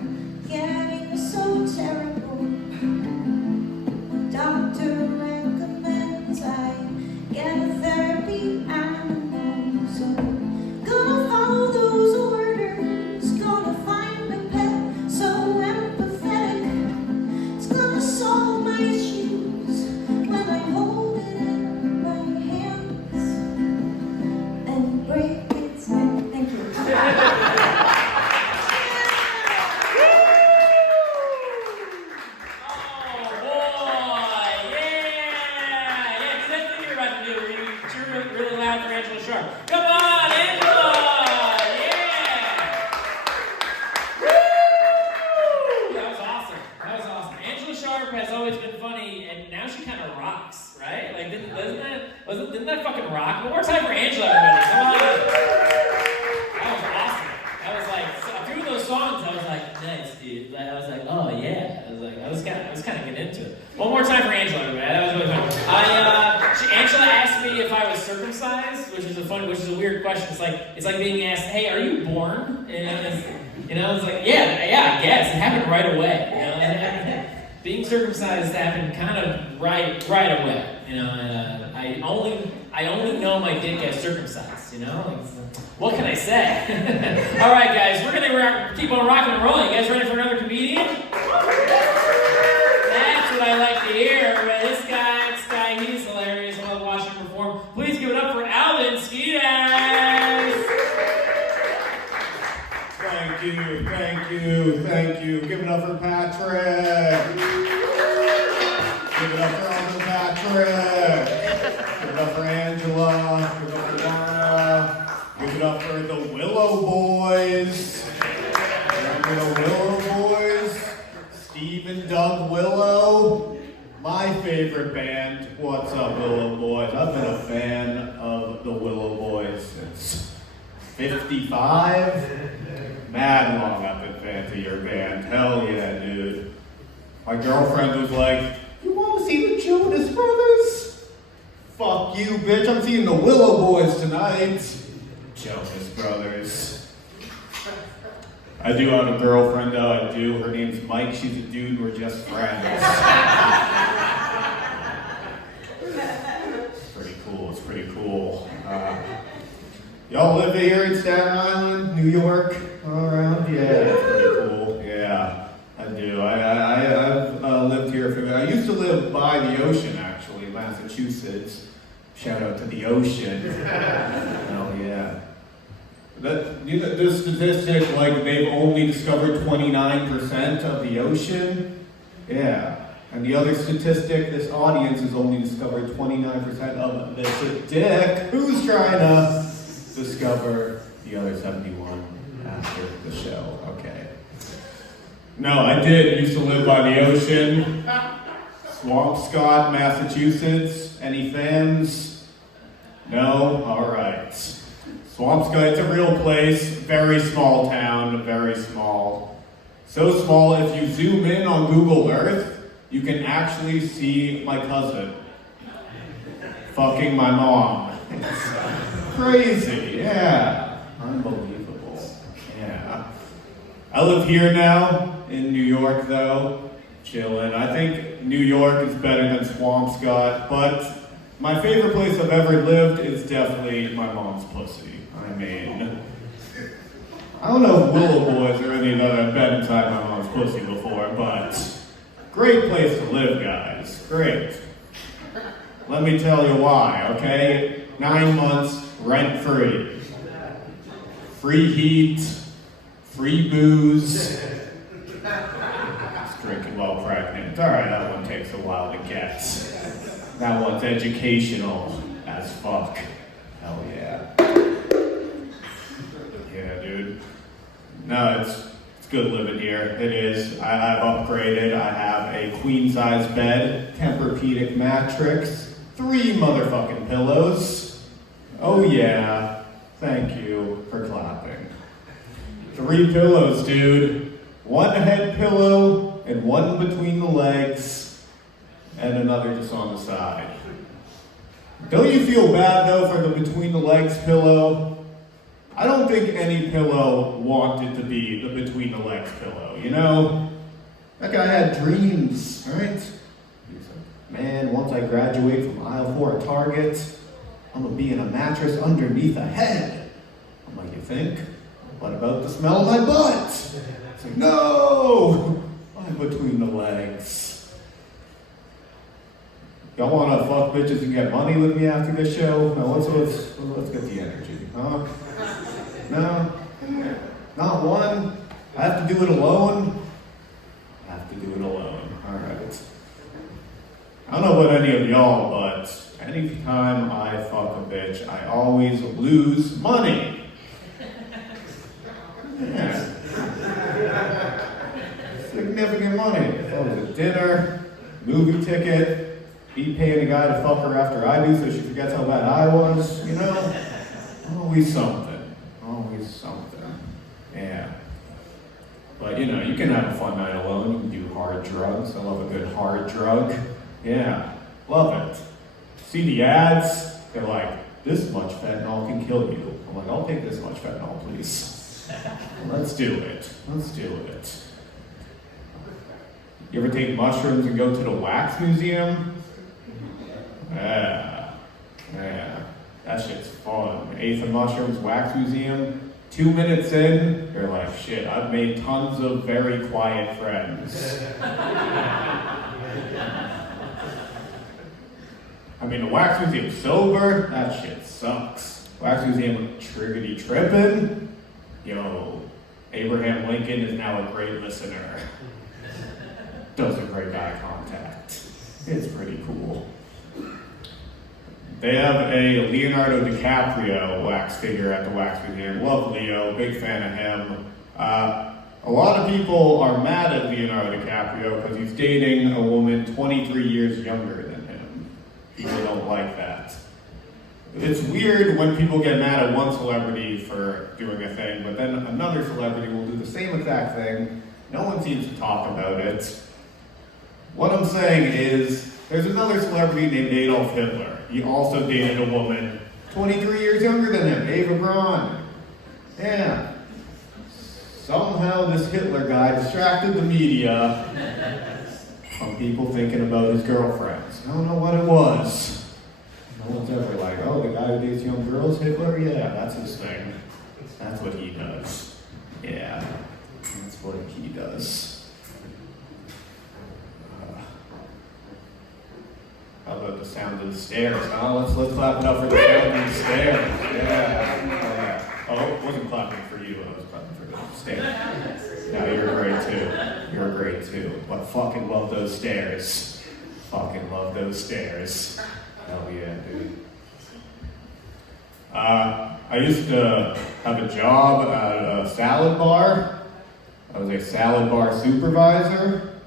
loud for Angela Sharp. Come on, Angela! Yeah! Woo! That was awesome. That was awesome. Angela Sharp has always been funny, and now she kind of rocks, right? Like, didn't that fucking rock? One more time for Angela, everybody. Come on. That was awesome. That was like, through those songs, I was like, nice, dude. I was like, oh yeah. I was kind of getting into it. One more time for Angela, everybody. That was really fun. Angela asked me if I was circumcised, which is a weird question. It's like being asked, hey, are you born? And it's like, yeah, I guess. It happened right away. Being circumcised happened kind of right away. I only know my dick gets circumcised. What can I say? All right, guys, we're gonna keep on rocking and rolling. You guys ready for another comedian? That's what I like to hear. This guy, he's hilarious. I love watching him perform. Please give it up for Alden Skeadas. Thank you. Give it up for Patrick. Give it up for Uncle Patrick. Give it up for Angela. Give it up for Lana. Give it up for the Willow Boys. Remember the Willow Boys? Steve and Doug Willow. My favorite band. What's up, Willow Boys? I've been a fan of the Willow Boys since 55. Mad long I've been fans of your band. Hell yeah, dude. My girlfriend was like, you want to see the Jonas Brothers? Fuck you, bitch. I'm seeing the Willow Boys tonight. Jonas Brothers. I do have a girlfriend, though. I do. Her name's Mike. She's a dude. We're just friends. It's pretty cool. Y'all live here in Staten Island, New York, all around? Yeah, it's pretty cool. Yeah, I do. I've lived here I used to live by the ocean, actually, Massachusetts. Shout out to the ocean. Hell yeah. This statistic, like, they've only discovered 29% of the ocean. Yeah. And the other statistic, this audience has only discovered 29% of the statistic. Who's trying to discover the other 71 after the show? Okay. No, I used to live by the ocean. Swampscott, Massachusetts. Any fans? No? Alright. Swampscott, it's a real place. Very small town, very small. So small, if you zoom in on Google Earth, you can actually see my cousin fucking my mom. It's crazy, yeah. Unbelievable, yeah. I live here now, in New York though, chillin'. I think New York is better than Swampscott, but my favorite place I've ever lived is definitely my mom's pussy. I mean, I don't know if Willow Boys or any that have been inside my mom's pussy before, but great place to live, guys. Great. Let me tell you why, okay? 9 months, rent-free. Free heat, free booze. Just drinking while pregnant. All right, that one takes a while to get. That one's educational as fuck. Hell yeah. Yeah, dude. No, it's good living here. It is. I've upgraded. I have a queen-size bed, Tempur-Pedic mattress, 3 motherfucking pillows. Oh yeah. Thank you for clapping. 3 pillows, dude. 1 head pillow and 1 between the legs and another just on the side. Don't you feel bad though for the between the legs pillow? I don't think any pillow wanted to be the between the legs pillow, you know? That guy had dreams, right? He's like, man, once I graduate from aisle 4 at Target, I'm gonna be in a mattress underneath a head. I'm like, you think? What about the smell of my butt? It's like, no! I'm between the legs. Y'all wanna fuck bitches and get money with me after this show? No, let's get the energy, huh? No? Not one? I have to do it alone? I have to do it alone. Alright. I don't know about any of y'all, but Anytime I fuck a bitch, I always lose money. Yeah. Significant money. If it was a dinner, movie ticket, me paying a guy to fuck her after I do so she forgets how bad I was, you know? Always something. Always something. Yeah. But, you know, you can have a fun night alone. You can do hard drugs. I love a good hard drug. Yeah. Love it. See the ads? They're like, this much fentanyl can kill you. I'm like, I'll take this much fentanyl, please. Let's do it. Let's do it. You ever take mushrooms and go to the wax museum? Yeah. Yeah. That shit's fun. Eighth of Mushrooms Wax Museum. 2 minutes in, you're like, shit, I've made tons of very quiet friends. I mean, the Wax Museum sober, that shit sucks. Wax Museum triggity trippin', yo, Abraham Lincoln is now a great listener. Does a great eye contact. It's pretty cool. They have a Leonardo DiCaprio wax figure at the Wax Museum. Love Leo, big fan of him. A lot of people are mad at Leonardo DiCaprio because he's dating a woman 23 years younger than him. People don't like that. It's weird when people get mad at one celebrity for doing a thing, but then another celebrity will do the same exact thing. No one seems to talk about it. What I'm saying is, there's another celebrity named Adolf Hitler. He also dated a woman 23 years younger than him, Eva Braun. Yeah. Somehow this Hitler guy distracted the media from people thinking about his girlfriends. I don't know what it was. No one's ever like, oh, the guy who dates young girls, Hitler? Yeah, that's his thing. That's what he does. Yeah, that's what he does. How about the sound of the stairs? Oh, let's clap it up for the sound of the stairs. Yeah. Oh, it wasn't clapping for you. I was clapping for the stairs. Yeah, you're great too. You're great too. But fucking love those stairs. Fucking love those stairs. Hell yeah, dude. I used to have a job at a salad bar. I was a salad bar supervisor.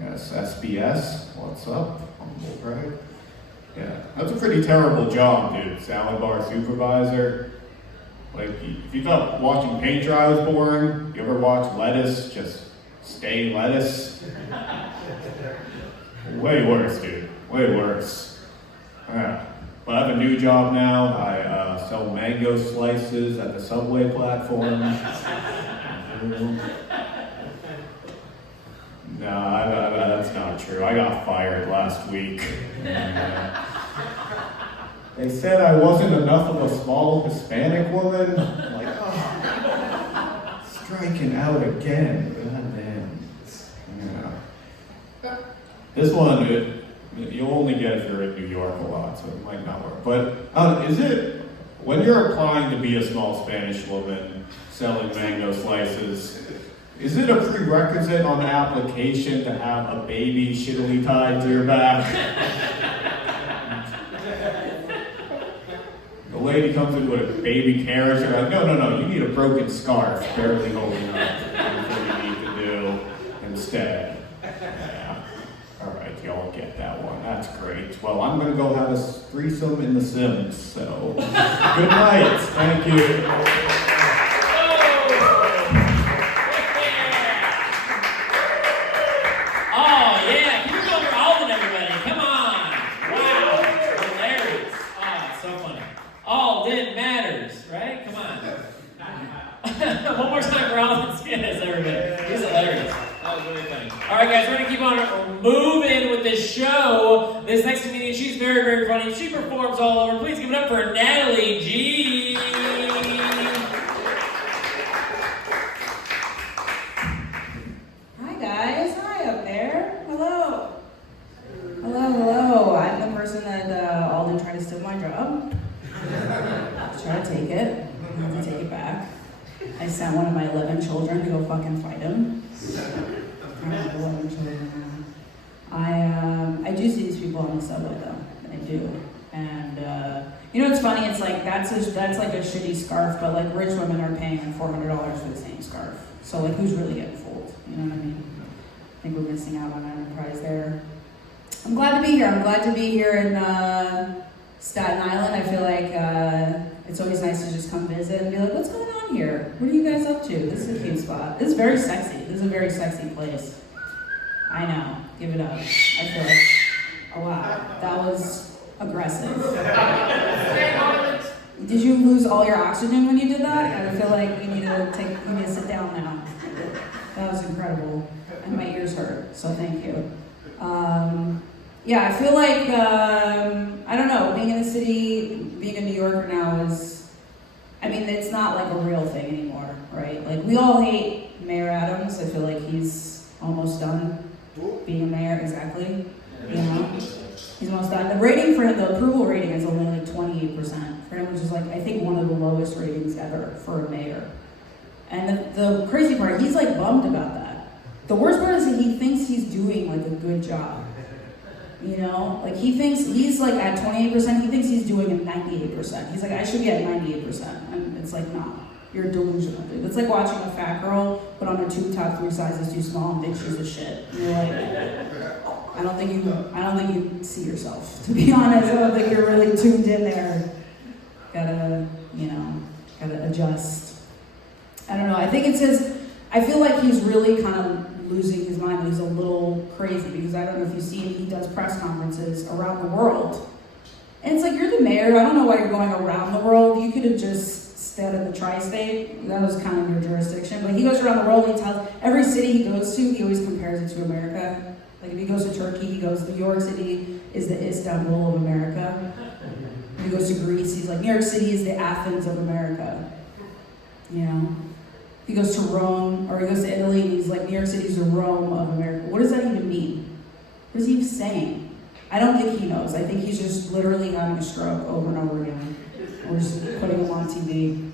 Yes, SBS. What's up? Right? Yeah, that's a pretty terrible job, dude. Salad bar supervisor. Like, if you thought watching paint dry was boring, you ever watch lettuce just stay lettuce? Way worse, dude. Way worse. Yeah. But I have a new job now. I sell mango slices at the subway platform. No, that's not true. I got fired last week. They said I wasn't enough of a small Hispanic woman. I'm like, oh, striking out again. God damn. Yeah. This one, you'll only get if you're in New York a lot, so it might not work. But is it, when you're applying to be a small Spanish woman selling mango slices, is it a prerequisite on the application to have a baby shittily tied to your back? The lady comes in with a baby carriage, you're like, no, you need a broken scarf barely holding up. That's what you need to do instead. Yeah. Alright, y'all get that one. That's great. Well, I'm gonna go have a threesome in The Sims, so good night. Thank you. One more time for Alden Skeadas, everybody. He's hilarious. That was really funny. All right, guys, we're going to keep on moving with this show. This next comedian, she's very, very funny. She performs all over. Please give it up for Natalie G. Hi, guys. Hi up there. Hello. Hello. I'm the person that Alden tried to steal my job. Try to take it. I have to take it back. I sent one of my 11 children to go fucking fight him. I have 11 children now. I do see these people on the subway though. I do. And you know what's funny? It's like that's like a shitty scarf, but like rich women are paying like $400 for the same scarf. So like, who's really getting fooled? You know what I mean? I think we're missing out on enterprise there. I'm glad to be here. I'm glad to be here in Staten Island. I feel like it's always nice to just come visit and be like, what's going on here? What are you guys up to? This is a cute spot. This is very sexy. This is a very sexy place. I know. Give it up. I feel like, oh wow, that was aggressive. Did you lose all your oxygen when you did that? I feel like we need to sit down now. That was incredible. And my ears hurt, so thank you. Yeah, I feel like, I don't know, being in the city, being a New Yorker now is, I mean, it's not like a real thing anymore, right? Like, we all hate Mayor Adams. I feel like he's almost done being a mayor, exactly. You know? He's almost done. The rating for him, the approval rating is only like 28% for him, which is like, I think one of the lowest ratings ever for a mayor. And the crazy part, he's like bummed about that. The worst part is that he thinks he's doing like a good job. You know, like he thinks he's like at 28%, he thinks he's doing a 98%. He's like, I should be at 98%. And it's like, nah, you're delusional, dude. It's like watching a fat girl put on her tube top 3 sizes too small and think she's a shit. And you're like, I don't think you see yourself, to be honest. I don't think you're really tuned in there. Gotta adjust. I don't know, I think it's I feel like he's really kind of losing his mind. He's a little crazy because I don't know if you see him, he does press conferences around the world. And it's like, you're the mayor, I don't know why you're going around the world. You could have just stayed in the tri-state. That was kind of your jurisdiction. But he goes around the world and he tells every city he goes to, he always compares it to America. Like if he goes to Turkey, he goes, New York City is the Istanbul of America. If he goes to Greece, he's like, New York City is the Athens of America. You know? He goes to Rome, or he goes to Italy, and he's like, New York City is the Rome of America. What does that even mean? What is he saying? I don't think he knows. I think he's just literally having a stroke over and over again. Or just putting him on TV.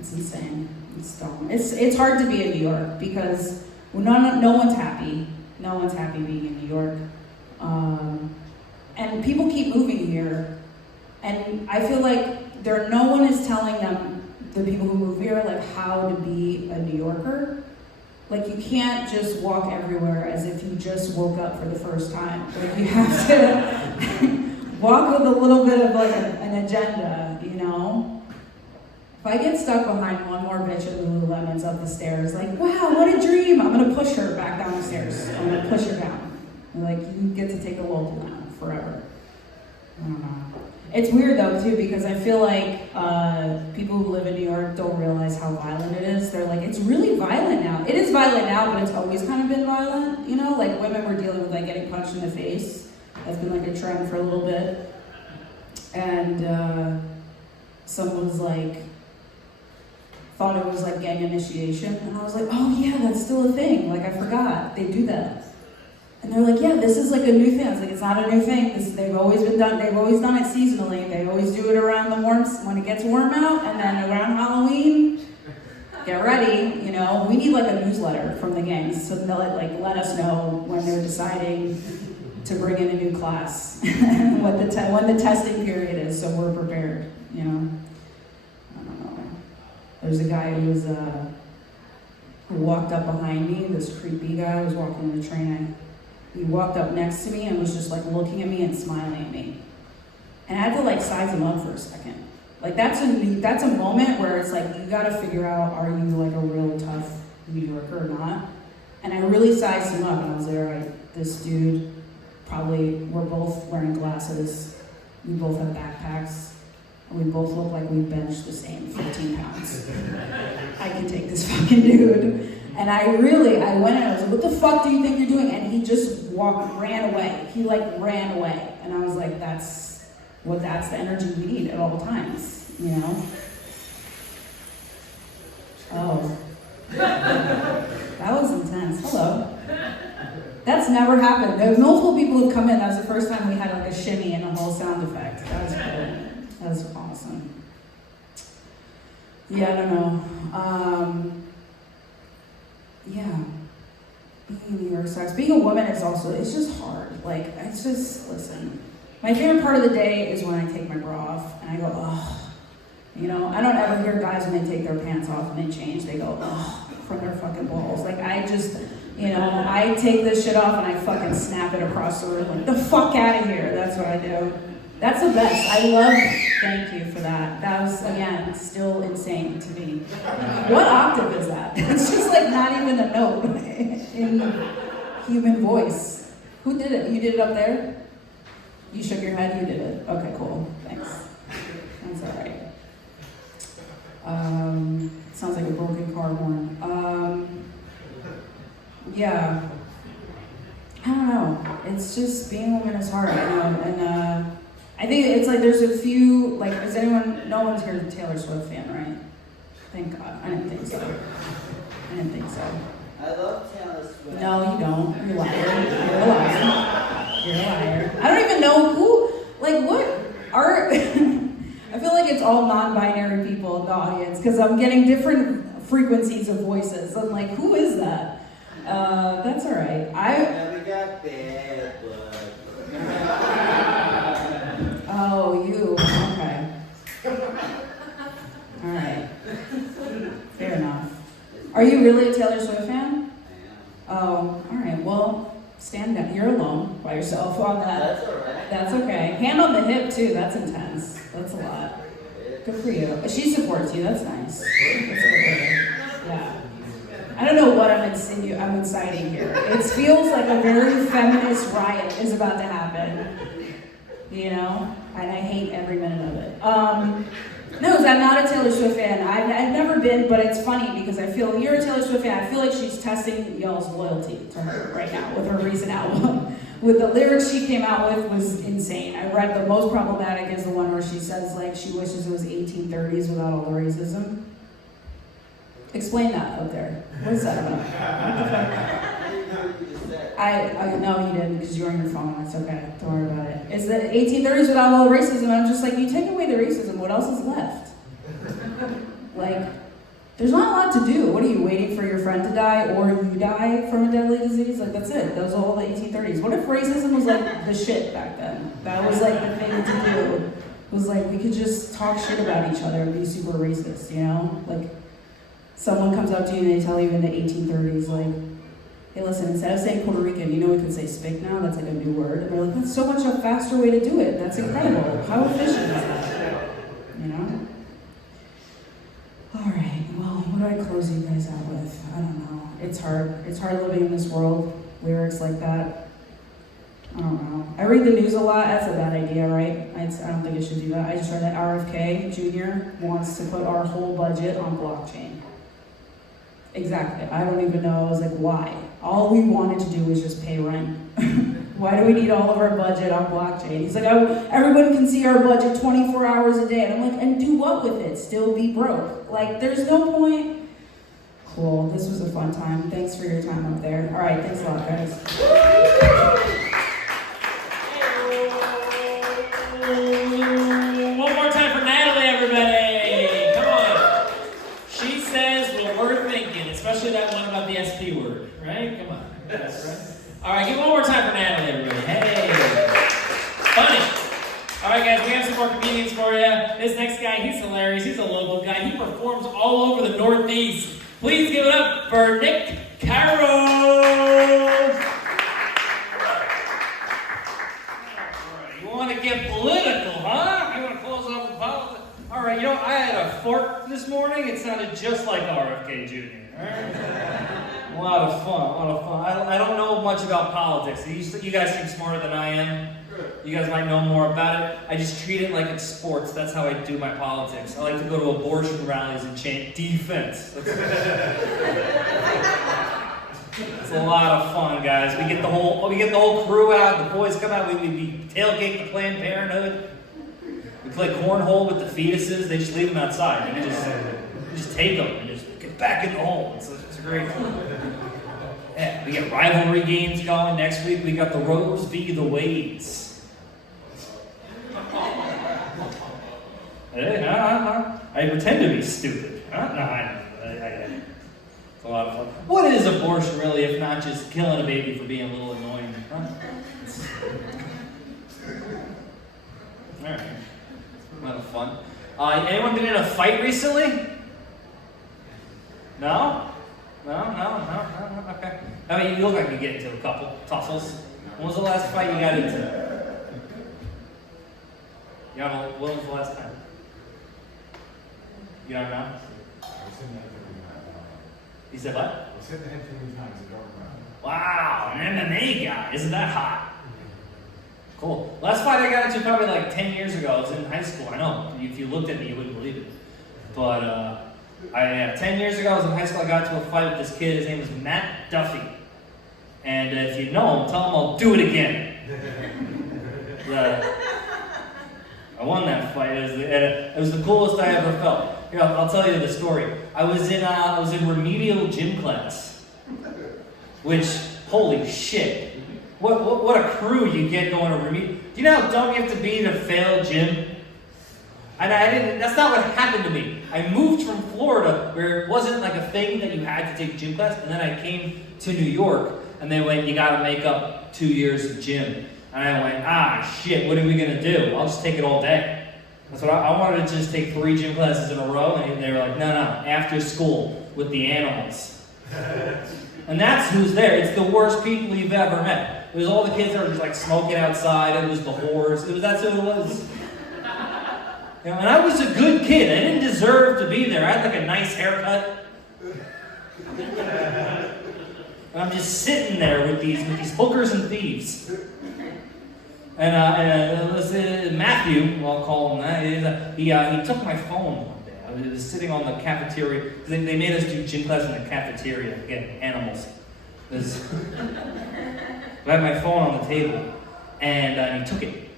It's insane. It's dumb. It's hard to be in New York because no one's happy. No one's happy being in New York. And people keep moving here. And I feel like no one is telling them, the people who move here, like how to be a New Yorker. Like you can't just walk everywhere as if you just woke up for the first time. Like you have to walk with a little bit of like an agenda, you know? If I get stuck behind one more bitch at Lululemon's up the stairs, like, wow, what a dream. I'm gonna push her back down the stairs. I'm gonna push her down. And like, you get to take a local now forever. I don't know. It's weird though too because I feel like people who live in New York don't realize how violent it is. They're like, it's really violent now. It is violent now, but it's always kind of been violent. You know, like women were dealing with like getting punched in the face. That's been like a trend for a little bit. And someone was like, thought it was like gang initiation, and I was like, oh yeah, that's still a thing. Like I forgot they do that. And they're like, yeah, this is like a new thing. I was like, it's not a new thing. They've always done it seasonally. They always do it around the when it gets warm out, and then around Halloween, get ready, you know. We need like a newsletter from the gangs so they'll let us know when they're deciding to bring in a new class, when the testing period is, so we're prepared, you know. I don't know. There's a guy who walked up behind me, this creepy guy was walking on the train. He walked up next to me and was just like looking at me and smiling at me. And I had to like size him up for a second. Like that's a moment where it's like, you gotta figure out, are you like a real tough New Yorker or not? And I really sized him up and I was like, all right, this dude, we're both wearing glasses. We both have backpacks. And we both look like we benched the same 15 pounds. I can take this fucking dude. And I went and I was like, what the fuck do you think you're doing? And he just ran away. He like ran away. And I was like, that's the energy we need at all times, you know? Oh. That was intense. Hello. That's never happened. There were multiple people who come in. That was the first time we had like a shimmy and a whole sound effect. That was cool. That was awesome. Yeah, I don't know. Yeah, being in New York sucks. Being a woman is also, it's just hard. Like, it's just, listen, My favorite part of the day is when I take my bra off and I go, oh. You know, I don't ever hear guys when they take their pants off and they change, they go, oh, from their fucking balls. Like, I just, you know, I take this shit off and I fucking snap it across the room. Like, the fuck out of here. That's what I do. That's the best. I love, thank you for that. That was, again, still insane to me. What octave is that? It's just like not even a note in human voice. Who did it? You did it up there? You shook your head? You did it. Okay, cool. Thanks. That's all right. Sounds like a broken car horn. Yeah. I don't know. It's just being a woman is hard, you know, and I think it's like there's a few, like, is anyone, no one's here a Taylor Swift fan, right? Thank God. I didn't think so. I love Taylor Swift. No, you don't. You're a liar. You're a liar. You're a liar. I don't even know who, like, what are, I feel like it's all non-binary people in the audience because I'm getting different frequencies of voices. I'm like, who is that? That's all right. Never got bad blood. Oh, you. Okay. All right. Fair enough. Are you really a Taylor Swift fan? Oh, all right. Well, stand down. You're alone by yourself on that. That's all right. That's okay. Hand on the hip too. That's intense. That's a lot. Good for you. She supports you. That's nice. That's okay. Yeah. I don't know what I'm inciting here. It feels like a very feminist riot is about to happen. You know? And I hate every minute of it. No, I'm not a Taylor Swift fan. I've never been, but it's funny because I feel, you're a Taylor Swift fan, I feel like she's testing y'all's loyalty to her right now with her recent album. With the lyrics she came out with was insane. I read the most problematic is the one where she says like she wishes it was 1830s without all the racism. Explain that out there. What is that about? What the fuck? I didn't know what you just said. I know you didn't because you're on your phone. That's okay. Don't worry about it. It's the 1830s without all the racism. I'm just like, you take away the racism, what else is left? Like, there's not a lot to do. What are you waiting for your friend to die or you die from a deadly disease? Like, that's it. Those are all the 1830s. What if racism was like the shit back then? That was like the thing to do. It was like, we could just talk shit about each other and be super racist, you know? Like, someone comes up to you and they tell you in the 1830s, like, hey, listen, instead of saying Puerto Rican, you know we can say spick now? That's like a new word. And they're like, that's so much a faster way to do it. That's incredible. How efficient is that? You know? All right, well, what do I close you guys out with? I don't know. It's hard. It's hard living in this world. Lyrics like that. I don't know. I read the news a lot. That's a bad idea, right? I don't think I should do that. I just read that RFK Jr. wants to put our whole budget on blockchain. Exactly. I don't even know. I was like, why? All we wanted to do was just pay rent. Why do we need all of our budget on blockchain? He's like, everyone can see our budget 24 hours a day. And I'm like, and do what with it? Still be broke. Like, there's no point. Cool. This was a fun time. Thanks for your time up there. All right. Thanks a lot, guys. One more time for Natalie, everybody. Come on. She says what we're thinking, especially that one about the SP word, right? Come on. That's right. All right, give one more time for Natalie, everybody. Hey. Funny. All right, guys, we have some more comedians for you. This next guy, he's hilarious. He's a local guy. He performs all over the Northeast. Please give it up for Nick Carra. You want to get political, huh? You want to close off with politics? All right, you know, I had a fart this morning. It sounded just like RFK Jr. All right? A lot of fun. I don't know much about politics. You guys seem smarter than I am. You guys might know more about it. I just treat it like it's sports. That's how I do my politics. I like to go to abortion rallies and chant defense. It's a lot of fun, guys. We get the whole crew out. The boys come out. We tailgate the Planned Parenthood. We play cornhole with the fetuses. They just leave them outside. And we just take them and just get back in the hole. It's great fun. Yeah, we get rivalry games going. Next week we got the Rose v. the Wades. Hey, I pretend to be stupid. No, it's a lot of fun. What is abortion really if not just killing a baby for being a little annoying? Huh? Anyone been in a fight recently? No? No? Okay. I mean, you look like you get into a couple tussles. When was the last fight you got into? Yeah, when was the last time? You don't know? You said what? It's hit the head too many times, I don't remember. Wow, an MMA guy. Isn't that hot? Cool. Last fight I got into probably like 10 years ago. I was in high school. I know, if you looked at me, you wouldn't believe it. But 10 years ago, I was in high school. I got into a fight with this kid. His name was Matt Duffy. And if you know him, tell him I'll do it again. I won that fight. It was the coolest I ever felt. Here, I'll tell you the story. I was in remedial gym class, which, holy shit. What a crew you get going to remedial. Do you know how dumb you have to be to fail gym? And that's not what happened to me. I moved from Florida where it wasn't like a thing that you had to take gym class, and then I came to New York and they went, you gotta make up 2 years of gym. And I went, shit, what are we gonna do? I'll just take it all day. That's what I wanted to just take 3 gym classes in a row, and they were like, no, after school with the animals. And that's who's there. It's the worst people you've ever met. It was all the kids that were just like smoking outside. It was the whores. That's who it was. You know, and I was a good kid. I didn't deserve to be there. I had like a nice haircut. And I'm just sitting there with these hookers and thieves. And Matthew, I'll call him that, he took my phone one day. I was sitting on the cafeteria. They made us do gym class in the cafeteria. Again, animals. I had my phone on the table, and he took it.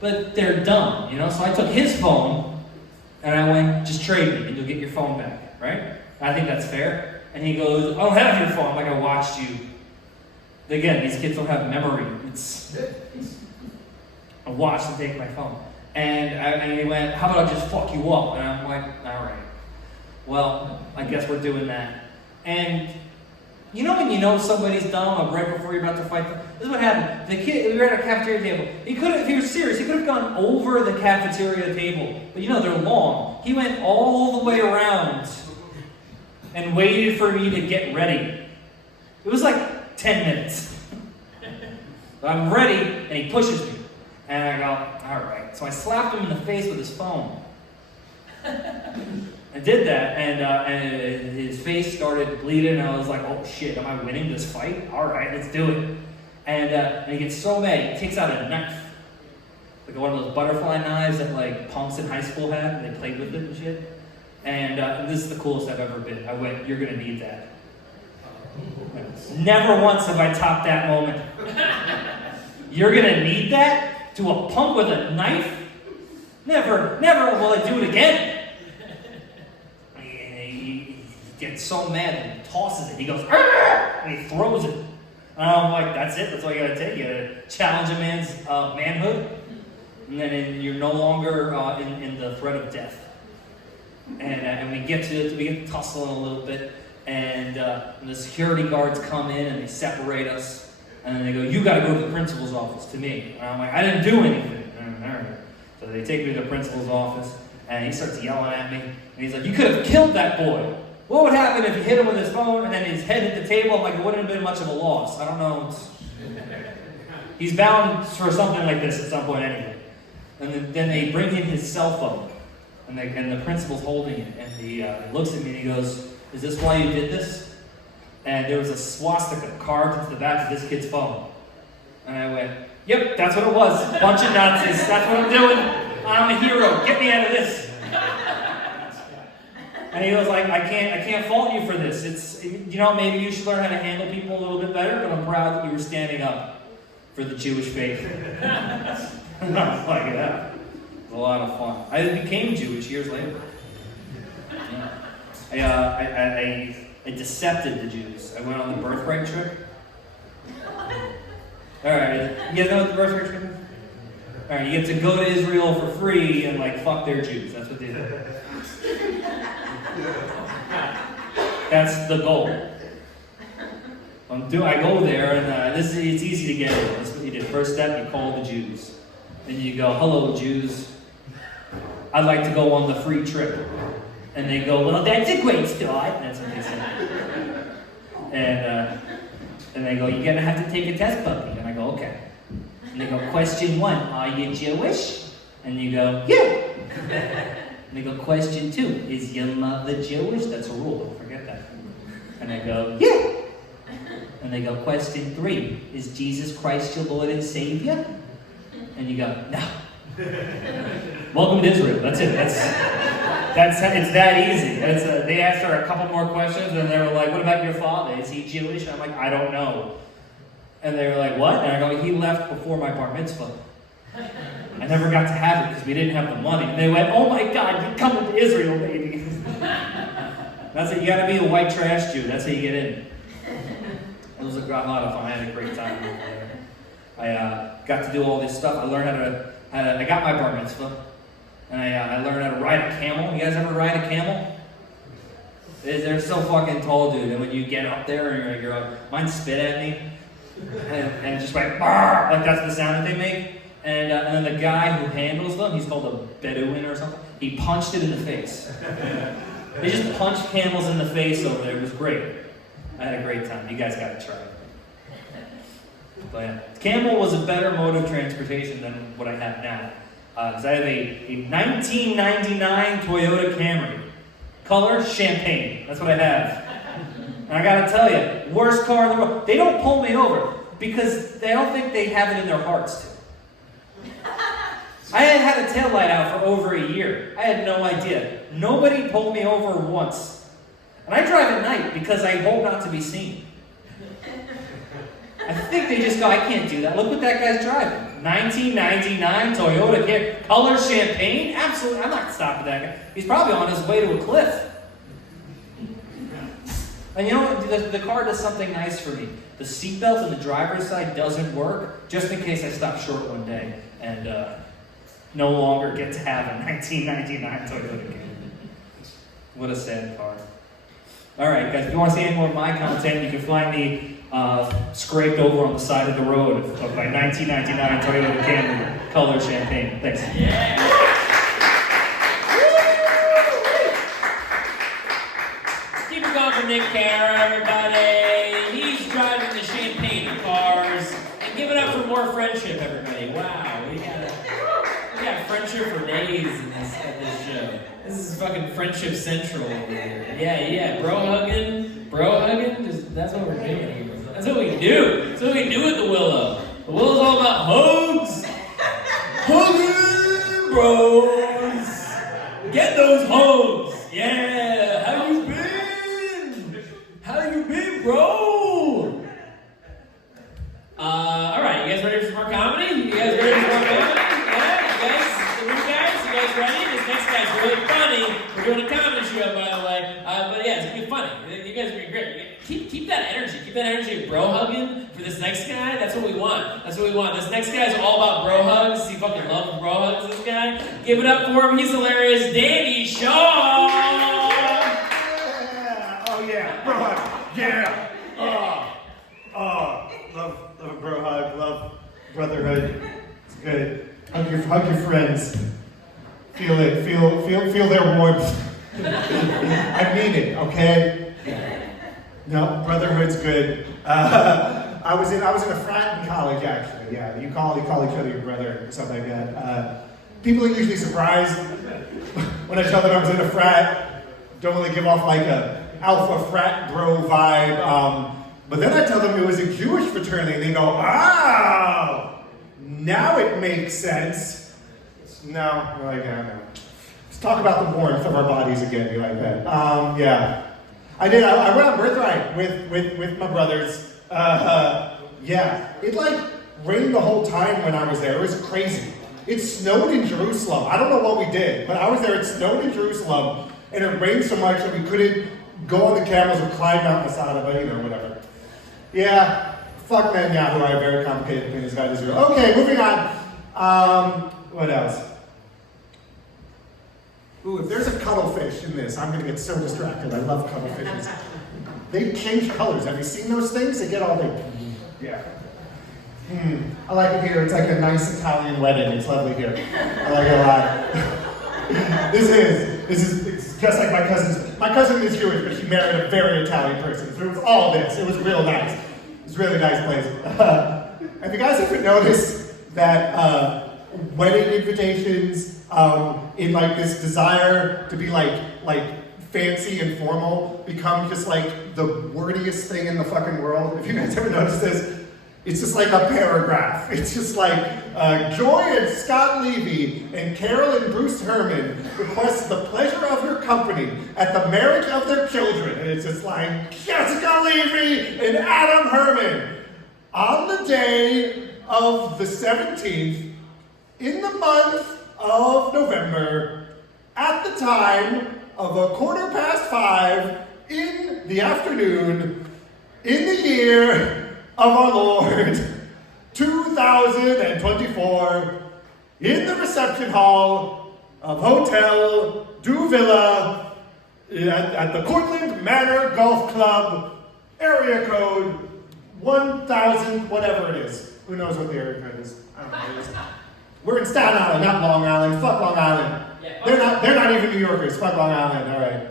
But they're dumb, you know? So I took his phone, and I went, just trade me, and you'll get your phone back, right? I think that's fair. And he goes, I don't have your phone. I'm like, I watched you. Again, these kids don't have memory. I watched them take my phone. And he went, how about I just fuck you up? And I'm like, all right. Well, I guess we're doing that. And you know when you know somebody's dumb right before you're about to fight them? This is what happened. The kid, we were at a cafeteria table. He could have, if he was serious, he could have gone over the cafeteria table. But you know, they're long. He went all the way around and waited for me to get ready. It was like 10 minutes. But I'm ready, and he pushes me. And I go, all right. So I slapped him in the face with his phone. I did that, and his face started bleeding, and I was like, oh shit, am I winning this fight? All right, let's do it. And he gets so mad, he takes out a knife. Like one of those butterfly knives that like punks in high school had, and they played with it and shit. And this is the coolest I've ever been. I went, you're gonna need that. Never once have I topped that moment. You're gonna need that? To a punk with a knife? Never will I do it again. He gets so mad and he tosses it. He goes, argh! And he throws it. And I'm like, that's it? That's all you gotta take? You gotta challenge a man's manhood? And then you're no longer in the threat of death. And we get to tussling a little bit, and the security guards come in and they separate us. And then they go, you got to go to the principal's office, to me. And I'm like, I didn't do anything. All right. So they take me to the principal's office, and he starts yelling at me. And he's like, you could have killed that boy. What would happen if you hit him with his phone and then his head hit the table? I'm like, it wouldn't have been much of a loss. I don't know. He's bound for something like this at some point anyway. And then they bring in his cell phone, and the principal's holding it. And he looks at me and he goes, is this why you did this? And there was a swastika carved into the back of this kid's phone. And I went, yep, that's what it was. Bunch of Nazis. That's what I'm doing. I'm a hero. Get me out of this. And he was like, I can't fault you for this. It's, you know, maybe you should learn how to handle people a little bit better, but I'm proud that you were standing up for the Jewish faith. And I was like, yeah. It was a lot of fun. I became Jewish years later. Yeah. I decepted the Jews. I went on the birthright trip. Alright, you guys know what the birthright trip is? Alright, you get to go to Israel for free and like fuck their Jews. That's what they do. That's the goal. I go there and it's easy to get in. That's what you do. First step, you call the Jews. And you go, hello Jews. I'd like to go on the free trip. And they go, well, that's a great start. That's what they say. And they go, you're going to have to take a test, puppy. And I go, okay. And they go, question 1, are you Jewish? And you go, yeah. And they go, question 2, is your mother Jewish? That's a rule, don't forget that. And I go, yeah. And they go, question 3, is Jesus Christ your Lord and Savior? And you go, no. Welcome to Israel. That's it. It's that easy. They asked her a couple more questions, and they were like, what about your father? Is he Jewish? And I'm like, I don't know. And they were like, what? And I go, he left before my bar mitzvah. I never got to have it because we didn't have the money. And they went, oh my God, you're coming to Israel, baby. That's it. You got to be a white trash Jew. That's how you get in. It was a lot of fun. I had a great time over there. I got to do all this stuff. I learned I got my bar mitzvah. And I learned how to ride a camel. You guys ever ride a camel? They're so fucking tall, dude. And when you get up there, and you're like, mine spit at me. And just went, "Bark!" Like that's the sound that they make. And then the guy who handles them, he's called a Bedouin or something, he punched it in the face. They just punched camels in the face over there. It was great. I had a great time. You guys got to try it. But yeah, camel was a better mode of transportation than what I have now. Because I have a 1999 Toyota Camry. Color, champagne. That's what I have. And I gotta tell you, worst car in the world. They don't pull me over because they don't think they have it in their hearts to. I had a taillight out for over a year. I had no idea. Nobody pulled me over once. And I drive at night because I hope not to be seen. I think they just go, I can't do that. Look what that guy's driving. 1999 Toyota Camry. Color champagne? Absolutely. I'm not stopping that guy. He's probably on his way to a cliff. And you know what? The car does something nice for me. The seatbelt on the driver's side doesn't work, just in case I stop short one day and no longer get to have a 1999 Toyota Camry. What a sad car. All right, guys, if you want to see any more of my content, you can find me scraped over on the side of the road of my 1999 Toyota Camry, color champagne. Thanks. Yeah. Keep it going for Nick Carra, everybody. He's driving the champagne cars. And give it up for more friendship, everybody. Wow, we got friendship for days in this show. This is fucking friendship central over here. Yeah, bro hugging. That's what we're doing. That's what we do. That's what we do with the Willow. The Willow's all about hugs. Hugging, bros. Get those hugs. Yeah. How you been, bro? All right. You guys ready for some more comedy? You guys ready for more comedy? Yeah. You guys ready? This next guy's really funny. We're doing a comedy show, by the way. But yeah, it's gonna be funny. You guys are gonna be great. Keep that energy. Keep that energy of bro hugging for this next guy. That's what we want. This next guy is all about bro hugs. He fucking loves bro hugs, this guy. Give it up for him. He's hilarious. Danny Shaw. Yeah. Oh yeah, bro hug. Yeah. Love a bro hug. Love brotherhood. It's good. Hug your friends. Feel it. Feel their warmth. I mean it. Okay. No, brotherhood's good. I was in a frat in college, actually. Yeah, you call each other your brother or something like that. People are usually surprised when I tell them I was in a frat. Don't really give off like a alpha frat bro vibe. But then I tell them it was a Jewish fraternity, and they go, "Oh, now it makes sense." No, we're like, yeah, no. Let's talk about the warmth of our bodies again. You like that? Yeah. I did. I went on birthright with my brothers. Yeah, it like rained the whole time when I was there. It was crazy. It snowed in Jerusalem. I don't know what we did, but I was there. It snowed in Jerusalem, and it rained so much that we couldn't go on the camels or climb Mount Masada, but whatever. Yeah, fuck Netanyahu. I have very complicated opinions about Israel. Okay, moving on. What else? Ooh, if there's a cuttlefish in this, I'm going to get so distracted. I love cuttlefishes. They change colors. Have you seen those things? They get all the... Yeah. I like it here. It's like a nice Italian wedding. It's lovely here. I like it a lot. This is it's just like my cousin's. My cousin is Jewish, but she married a very Italian person. So it was all this. It was real nice. It was a really nice place. Have you guys ever noticed that wedding invitations, in like this desire to be like fancy and formal, become just like the wordiest thing in the fucking world? If you guys ever noticed this, it's just like a paragraph. It's just like, Joy and Scott Levy and Carol and Bruce Herman request the pleasure of your company at the marriage of their children. And it's just like, Jessica Levy and Adam Herman. On the day of the 17th, in the month of November, at the time of 5:15 in the afternoon, in the year of our Lord, 2024, in the reception hall of Hotel Du Villa at the Cortland Manor Golf Club, area code 1000, whatever it is. Who knows what the area code is? I don't know what it is. We're in Staten Island, not Long Island. Fuck Long Island. They're not even New Yorkers. Fuck Long Island. All right.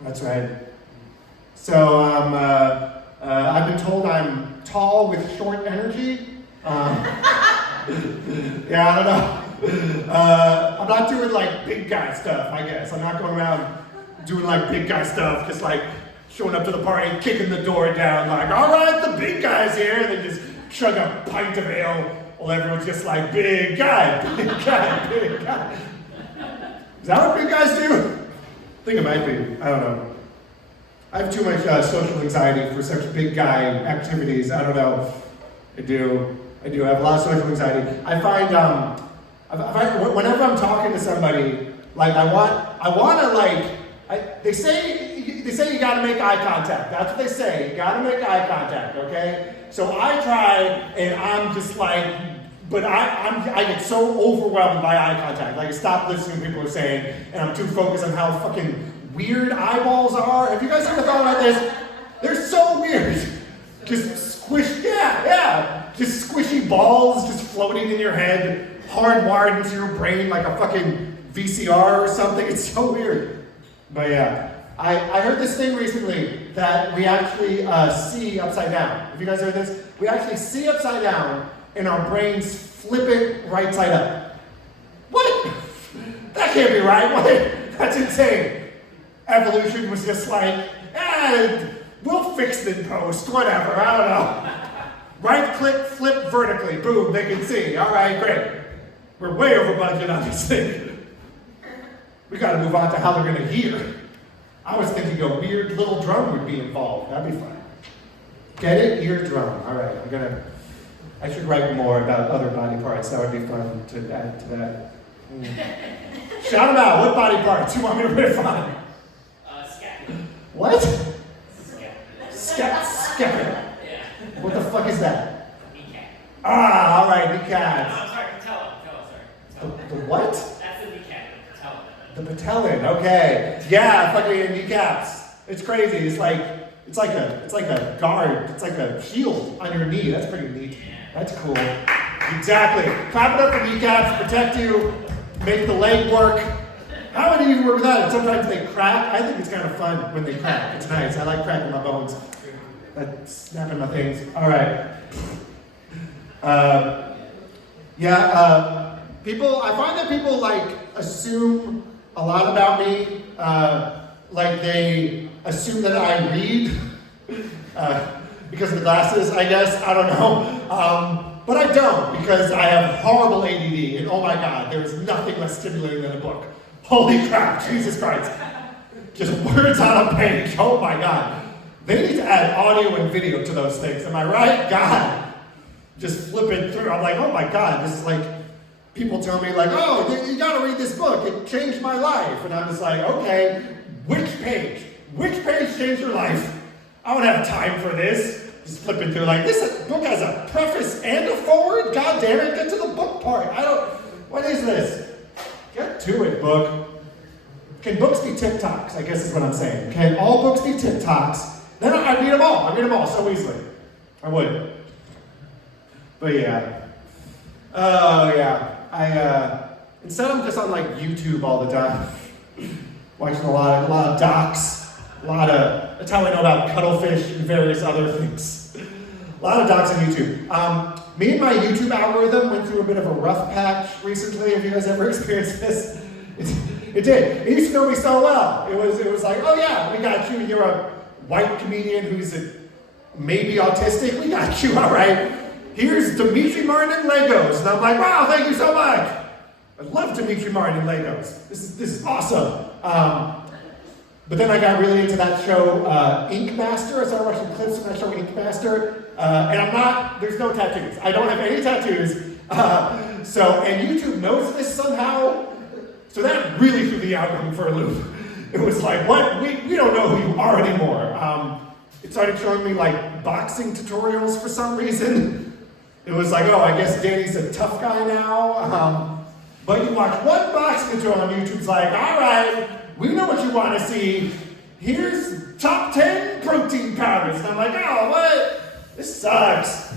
That's right. So I've been told I'm tall with short energy. Yeah, I don't know. I'm not doing like big guy stuff, I guess. I'm not going around doing like big guy stuff, just like showing up to the party, kicking the door down, like, all right, the big guy's here, and then just chug a pint of ale while everyone's just like, big guy, big guy, big guy. Is that what big guys do? I think it might be. I don't know. I have too much social anxiety for such big guy activities. I don't know. I do. I have a lot of social anxiety. I find whenever I'm talking to somebody, like I want to like. They say you got to make eye contact. That's what they say. You got to make eye contact. Okay. So I try, and I'm just like, but I get so overwhelmed by eye contact. Like I stop listening to what people are saying, and I'm too focused on how fucking weird eyeballs are. Have you guys ever thought about this? They're so weird. Just just squishy balls just floating in your head, hardwired into your brain like a fucking VCR or something. It's so weird. But yeah, I heard this thing recently that we actually see upside down. Have you guys heard this? We actually see upside down, and our brains flip it right side up. What? That can't be right. What? That's insane. Evolution was just like, we'll fix it in post, whatever, I don't know. Right click, flip vertically, boom, they can see. All right, great. We're way over budget on this thing. We gotta move on to how they're gonna hear. I was thinking a weird little drum would be involved. That'd be fun. Get it? Ear drum. All right, I should write more about other body parts. That would be fun to add to that. Shout them out. What body parts you want me to riff on? What? Scapular. Yeah. What the fuck is that? Kneecap. Ah, all right, No, kneecaps. I'm sorry, patella, sorry. The what? That's the kneecap, the patella. The patelin. Okay. Yeah, fucking kneecaps. It's crazy. It's like a guard. It's like a shield on your knee. That's pretty neat. That's cool. Exactly. Clap it up for kneecaps. Protect you. Make the leg work. How would it even work without it? Sometimes they crack. I think it's kind of fun when they crack. It's nice. I like cracking my bones. Snapping my things. All right. People. I find that people like assume a lot about me. Like they assume that I read because of the glasses. I guess I don't know. But I don't because I have horrible ADD. And oh my God, there is nothing less stimulating than a book. Holy crap, Jesus Christ. Just words on a page, oh my God. They need to add audio and video to those things, am I right? God. Just flipping through, I'm like, oh my God, this is like, people tell me like, oh, you gotta read this book, it changed my life. And I'm just like, okay, which page? Which page changed your life? I don't have time for this. Just flipping through like, this book has a preface and a foreword? God damn it, get to the book part. What is this? Get to it, book. Can books be TikToks? I guess is what I'm saying. Can all books be TikToks? Then I read them all. I read them all so easily. I would. But yeah. Oh yeah. Instead, I'm just on like YouTube all the time, watching a lot of docs, that's how I know about cuttlefish and various other things. A lot of docs on YouTube. Me and my YouTube algorithm went through a bit of a rough patch recently. Have you guys ever experienced this? It did. It used to know me so well. It was like, oh yeah, we got you. You're a white comedian who's maybe autistic. We got you, all right. Here's Dimitri Martin and Legos. And I'm like, wow, thank you so much. I love Dimitri Martin and Legos. This is awesome. But then I got really into that show, Ink Master. I started watching clips of that show, Ink Master. And there's no tattoos. I don't have any tattoos. And YouTube knows this somehow. So that really threw the algorithm for a loop. It was like, what? We don't know who you are anymore. It started showing me like boxing tutorials for some reason. It was like, oh, I guess Danny's a tough guy now. But you watch one boxing tutorial on YouTube, it's like, all right, we know what you want to see. Here's top 10 protein powders. And I'm like, oh, what? This sucks.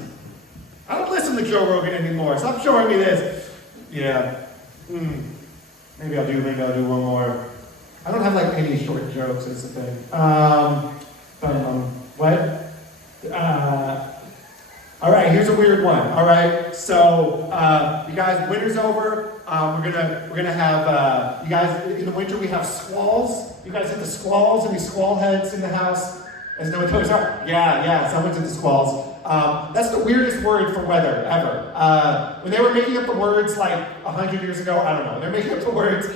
I don't listen to Joe Rogan anymore. Stop showing me this. Yeah. Maybe I'll do one more. I don't have like any short jokes, is the thing. What? All right, here's a weird one. All right, so you guys, winter's over. We're gonna have you guys in the winter. We have squalls. You guys hit the squalls. Any squall heads in the house? As no one knows are? Yeah. Someone's into squalls. That's the weirdest word for weather ever. When they were making up the words like 100 years ago, I don't know. They're making up the words.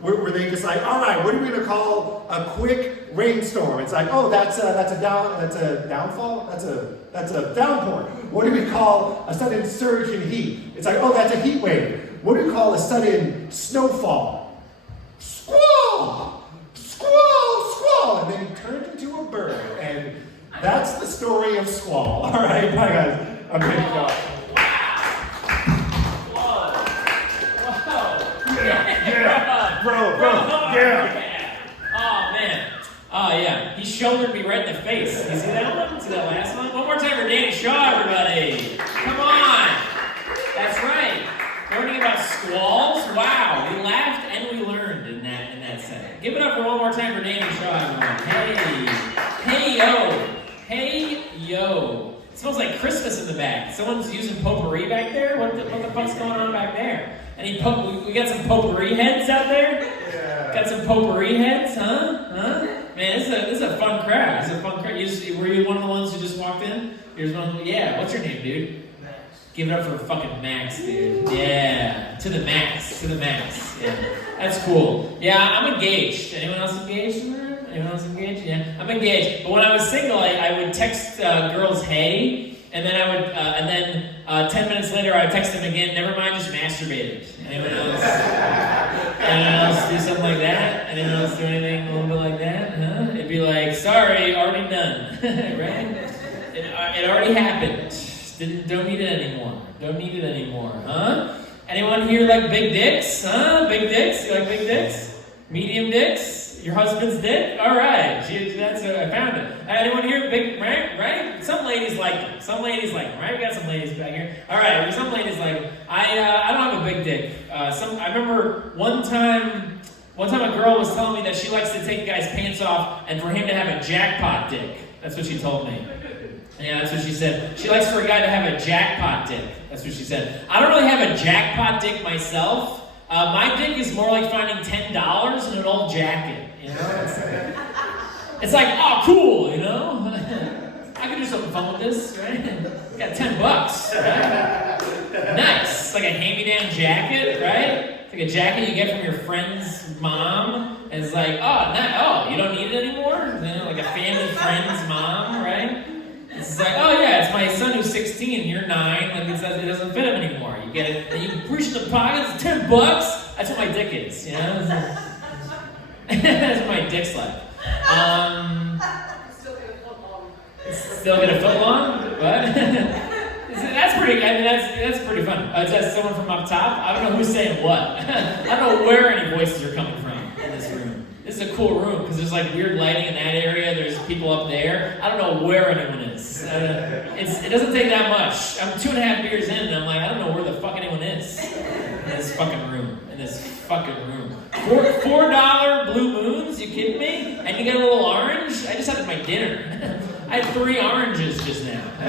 Were they just like, all right, what are we gonna call a quick rainstorm? It's like, oh, that's a downfall. That's a downpour. What do we call a sudden surge in heat? It's like, oh, that's a heat wave. What do we call a sudden snowfall? Squall, and then he turned into a bird, and that's the story of squall. All right, bye guys. I'm ready to go. Bro, yeah. Oh, man. Oh, yeah. He shouldered me right in the face. You see that one? See that last one? One more time for Danny Shaw, everybody. Come on. That's right. Learning about squalls. Wow. We laughed and we learned in that setting. Give it up for one more time for Danny Shaw, everyone. Hey, yo. It smells like Christmas in the back. Someone's using potpourri back there? What the fuck's going on back there? We got some potpourri heads out there? Yeah. Got some potpourri heads, huh? Man, this is a fun crowd. Were you one of the ones who just walked in? Here's one. Yeah, what's your name, dude? Max. Give it up for fucking Max, dude. Yeah, to the max. Yeah, that's cool. Yeah, I'm engaged. Anyone else engaged in there? Anyone else engaged? Yeah, I'm engaged. But when I was single, I would text girls, hey. And then I would, 10 minutes later, I would text them again. Never mind, just masturbated. Anyone else? Anyone else do something like that? Anyone else do anything a little bit like that? Huh? It'd be like, sorry, already done, right? It already happened. Don't need it anymore. Huh? Anyone here like big dicks? Huh? Big dicks? You like big dicks? Medium dicks? Your husband's dick? All right. I found it. Anyone here big, right? Some ladies like them. Right? We got some ladies back here. All right. Some ladies like them. I don't have a big dick. I remember one time a girl was telling me that she likes to take a guy's pants off and for him to have a jackpot dick. That's what she told me. Yeah, that's what she said. She likes for a guy to have a jackpot dick. That's what she said. I don't really have a jackpot dick myself. My dick is more like finding $10 in an old jacket, you know? It's like, oh, cool, you know? I can do something fun with this, right? Got $10, right? Nice. It's like a hand-me-down jacket, right? It's like a jacket you get from your friend's mom. And it's like, oh, you don't need it anymore? You know, like a family friend's mom, right? It's like, oh yeah, it's my son who's 16 and you're 9. Like it doesn't fit him anymore. You get it, and you reach in the pocket. It's $10. That's what my dick is. You know, that's what my dick's like. Still get a foot long. What? That's pretty. I mean, that's pretty fun. Is that someone from up top? I don't know who's saying what. I don't know where any voices are coming from in this room. This is a cool room because there's like weird lighting in that area. There's people up there. I don't know where anyone is. It doesn't take that much. I'm 2.5 beers in and I'm like, I don't know where the fuck anyone is. It's fucking room. $4 blue moons? You kidding me? And you get a little orange? I just had my dinner. I had 3 oranges just now. I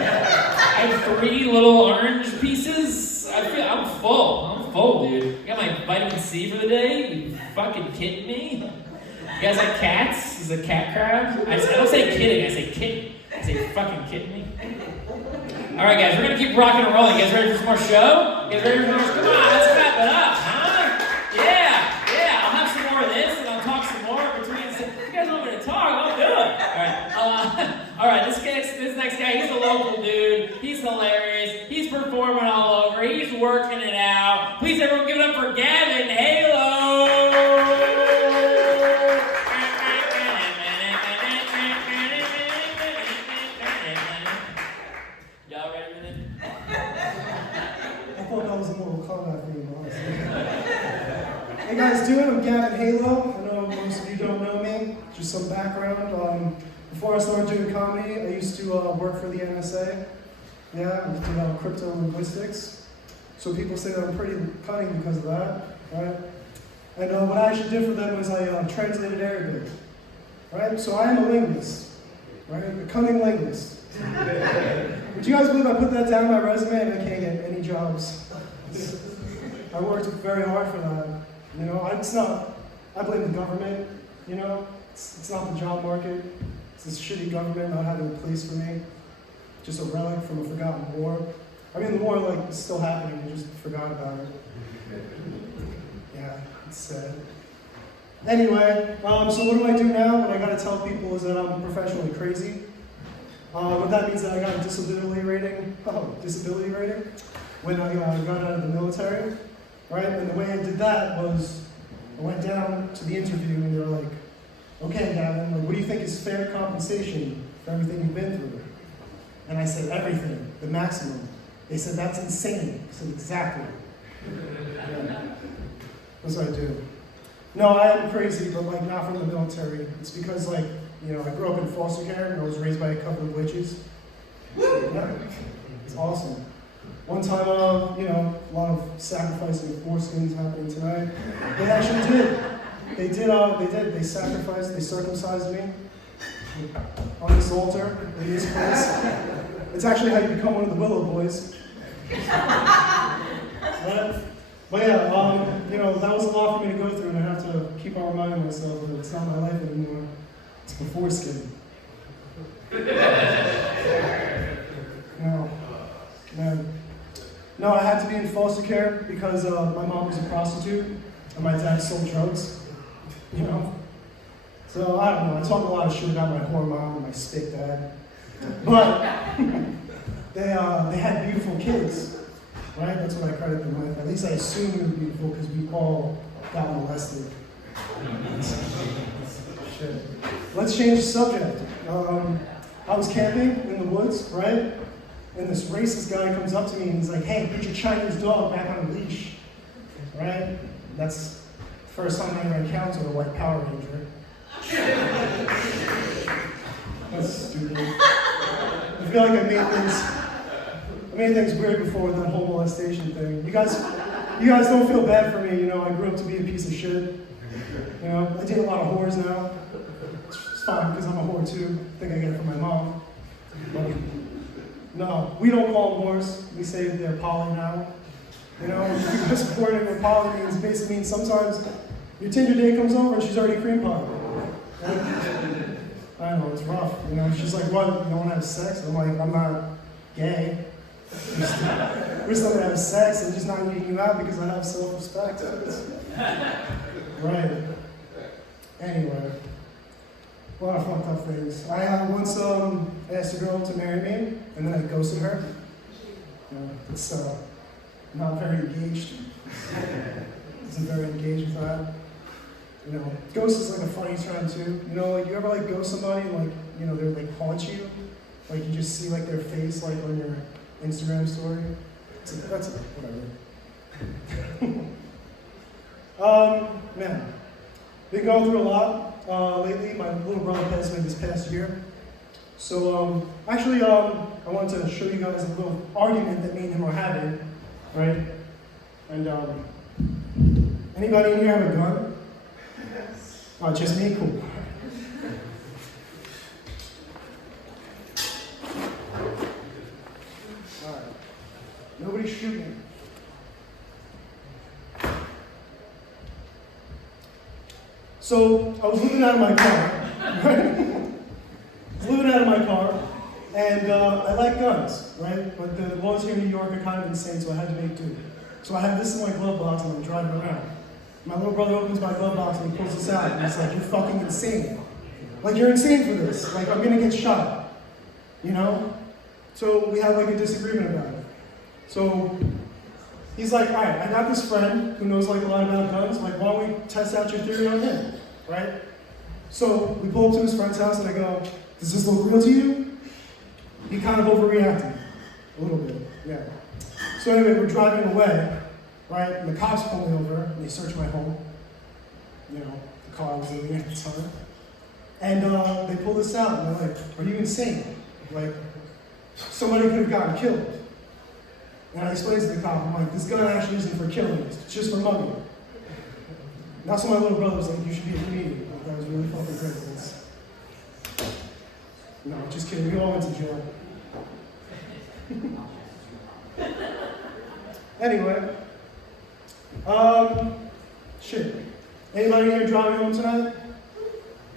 had 3 little orange pieces. I'm full. I'm full, dude. I got my vitamin C for the day. You fucking kidding me? You guys like cats? Is a cat crab? I don't say kidding. I say kitten. I say fucking kidding me. All right, guys, we're gonna keep rocking and rolling. You guys ready for some more show? You guys ready for some more? Come on, let's wrap it up, huh? Yeah. I'll have some more of this, and I'll talk some more between. You guys want me to talk? I'll do it. All right. This next guy, he's a local dude. He's hilarious. He's performing all over. He's working it out. Please, everyone, give it up for Gavin Halo. Hey guys, I'm Gavin Halo. I know most of you don't know me. Just some background. Before I started doing comedy, I used to work for the NSA. Yeah, I did crypto linguistics. So people say that I'm pretty cunning because of that, right? And what I actually did for them was I translated Arabic, right? So I am a linguist, right? A cunning linguist. Would you guys believe I put that down on my resume and I can't get any jobs? I worked very hard for that. You know, I blame the government, you know? It's not the job market. It's this shitty government not having a place for me. Just a relic from a forgotten war. I mean, the war, is still happening. You just forgot about it. Yeah, it's sad. Anyway, so what do I do now? What I gotta tell people is that I'm professionally crazy. What that means is that I got a disability rating when I got out of the military, right? And the way I did that was I went down to the interview and they were like, okay, Gavin, what do you think is fair compensation for everything you've been through? And I said, everything, the maximum. They said, that's insane. I said, exactly. Yeah. That's what I do. No, I am crazy, but not from the military. It's because I grew up in foster care and I was raised by a couple of witches. Yeah, it's awesome. One time, a lot of sacrificing of foreskins happening tonight. They actually did. They did. They sacrificed, they circumcised me on this altar in this place. It's actually how you become one of the Willow Boys. But yeah, that was a lot for me to go through, and I have to keep on reminding myself that it's not my life anymore. It's the foreskin. No, man. No, I had to be in foster care because my mom was a prostitute and my dad sold drugs. You know? So I don't know, I talk a lot of shit about my poor mom and my stick dad. But they had beautiful kids, right? That's what I credit them with. At least I assume they were beautiful because we all got molested. Shit. Let's change the subject. I was camping in the woods, right? And this racist guy comes up to me and he's like, hey, put your Chinese dog back on a leash. Right? That's the first time I ever encountered a white Power Ranger. That's stupid. I feel like I made things weird before with that whole molestation thing. You guys don't feel bad for me, I grew up to be a piece of shit. I date a lot of whores now. It's fine, because I'm a whore too. I think I get it from my mom. But, no, we don't call them whores. We say that they're poly now. Just wording with poly basically means sometimes your Tinder date comes over and she's already cream pie. I know, it's rough. She's like, what, you don't want to have sex? I'm like, I'm not gay. We're still going to have sex. I'm just not eating you out because I have self-respect. Right. Anyway. A lot of fucked up things. I once asked a girl to marry me, and then I ghosted her. It's not very engaged. Isn't very engaged with that. Ghost is like a funny term too. You ever ghost somebody and they're haunt you? You just see their face on your Instagram story. That's whatever. Man, been going through a lot. Lately, my little brother passed away this past year. So, actually, I wanted to show you guys a little argument that me and him were having, right? And Anybody in here have a gun? Oh, just me? Cool. Alright. Nobody's shooting. So, I was living out of my car, right? And I like guns, right? But the ones here in New York are kind of insane, so I had to make do. So I have this in my glove box and I'm driving around. My little brother opens my glove box and he pulls this out and he's like, "You're fucking insane. Like, you're insane for this. Like, I'm gonna get shot." You know? So we have like a disagreement about it. So he's like, "All right, I got this friend who knows like a lot about guns. Like, why don't we test out your theory on him, right?" So we pull up to his friend's house and I go, "Does this look real to you?" He kind of overreacted a little bit, yeah. So anyway, we're driving away, right? And the cops pull me over and they search my home. You know, the car I was living in at the time. And they pull this out and they're like, "Are you insane? Like, somebody could have gotten killed." And I explained to the cop, I'm like, "This gun actually isn't for killing, it's just for mugging." That's when my little brother was like, "You should be a comedian." Like, that was really fucking crazy. No, just kidding, we all went to jail. Anyway, shit. Anybody here driving home tonight?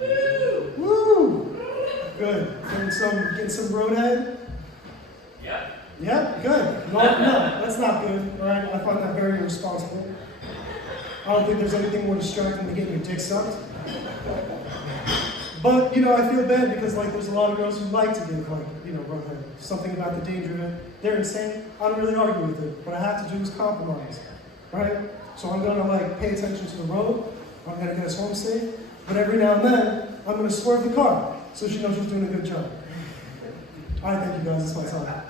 Woo! Woo! Good. Getting some roadhead? Yeah. Yeah, good. No, that's not good. All right, I find that very irresponsible. I don't think there's anything more distracting than getting your dick sucked. But, you know, I feel bad because, like, there's a lot of girls who like to get, like, you know, roadhead. Something about the danger of it. They're insane. I don't really argue with it. What I have to do is compromise, right? So I'm gonna, like, pay attention to the road. I'm gonna get us home safe. But every now and then, I'm gonna swerve the car so she knows she's doing a good job. All right, thank you guys. That's my time.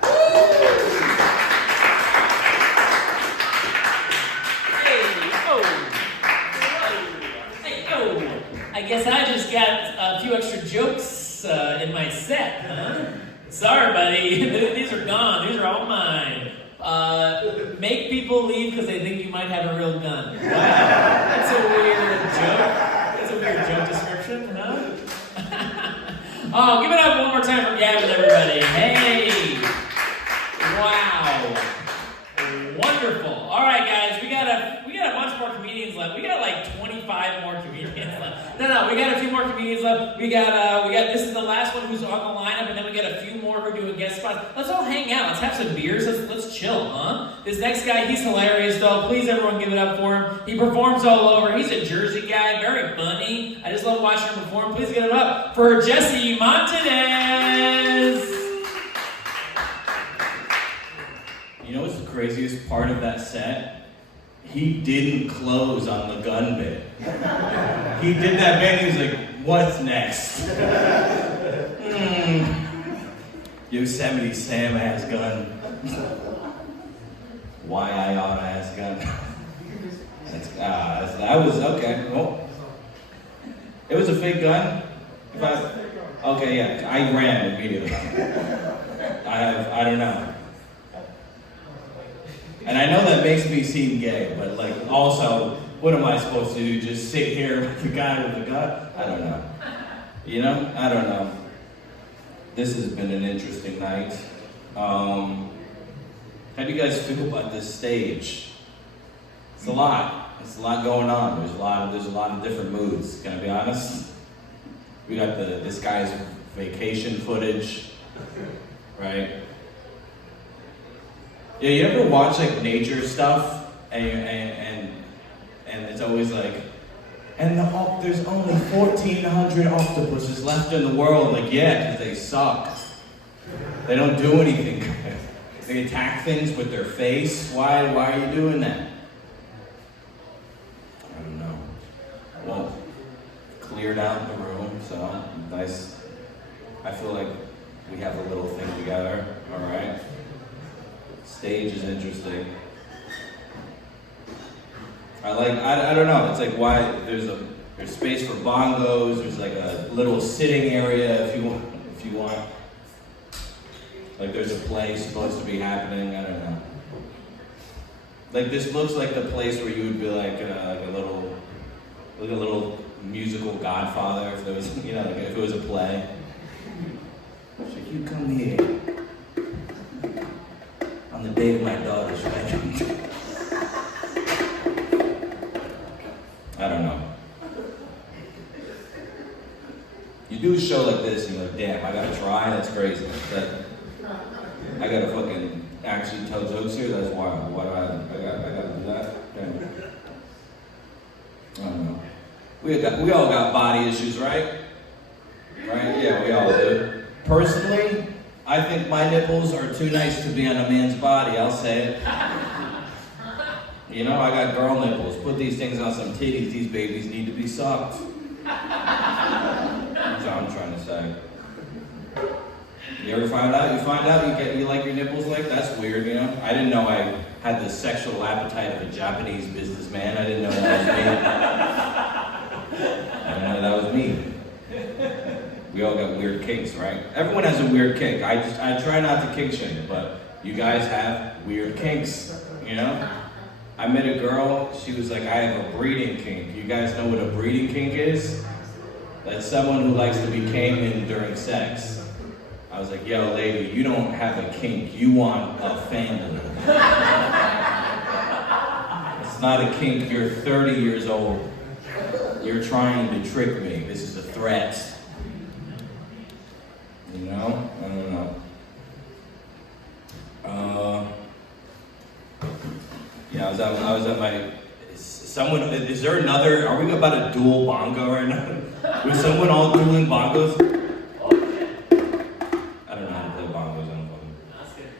I guess I just got a few extra jokes in my set, huh? Sorry, buddy. These are gone. These are all mine. Make people leave because they think you might have a real gun. Wow. That's a weird joke. That's a weird joke description, huh? Oh, give it up one more time for Gavin, everybody. Hey. Wow. Wonderful. All right, guys. We got a bunch more comedians left. We got like 25 more comedians left. No, we got a few more comedians left. We got this is the last one who's on the lineup, and then we got a few more who are doing guest spots. Let's all hang out. Let's have some beers. Let's chill, huh? This next guy, he's hilarious though. Please everyone give it up for him. He performs all over. He's a Jersey guy, very funny. I just love watching him perform. Please give it up for Jesse Montanez. You know what's the craziest part of that set? He didn't close on the gun bit. He did that bit and he was like, "What's next?" Yosemite Sam has gun. Why I oughta has gun. That was okay. Well, it was a fake gun. Okay, yeah, I ran immediately. I don't know. And I know that makes me seem gay, but like also, what am I supposed to do? Just sit here with the guy with the gun? I don't know. You know? I don't know. This has been an interesting night. How do you guys feel about this stage? It's a lot. It's a lot going on. There's a lot of different moods. Can I be honest? We got this guy's vacation footage, right? Yeah, you ever watch like nature stuff and it's always like, and there's only 1,400 octopuses left in the world. Like, yeah, because they suck. They don't do anything. They attack things with their face. Why are you doing that? I don't know. Well, cleared out the room, so nice. I feel like we have a little thing together. All right. Stage is interesting. I don't know. It's like why there's space for bongos. There's like a little sitting area if you want. Like there's a play supposed to be happening. I don't know. Like this looks like the place where you would be like a little musical Godfather if there was, you know, like if it was a play. She's like, you come here on the day of my daughter's wedding. I don't know. You do a show like this and you're like, damn, I gotta try, that's crazy. I gotta fucking actually tell jokes here, that's wild. Why do I gotta do that? Damn. I don't know. We all got body issues, right? Right? Yeah, we all do. Personally, I think my nipples are too nice to be on a man's body, I'll say it. You know, I got girl nipples. Put these things on some titties, these babies need to be sucked. That's what I'm trying to say. You ever find out? You like your nipples like? That's weird, you know? I didn't know I had the sexual appetite of a Japanese businessman. I didn't know that was me. I didn't know that was me. We all got weird kinks, right? Everyone has a weird kink. I try not to kink shame, but you guys have weird kinks, you know? I met a girl, she was like, I have a breeding kink. You guys know what a breeding kink is? That's someone who likes to be came in during sex. I was like, yo, lady, you don't have a kink, you want a family. It's not a kink, you're 30 years old. You're trying to trick me, this is a threat. You know? I don't know. Yeah, I was at my, is there another, are we about to duel bongo right now? Was someone all dueling bongos? I don't know how to play bongos, I don't know. That's good.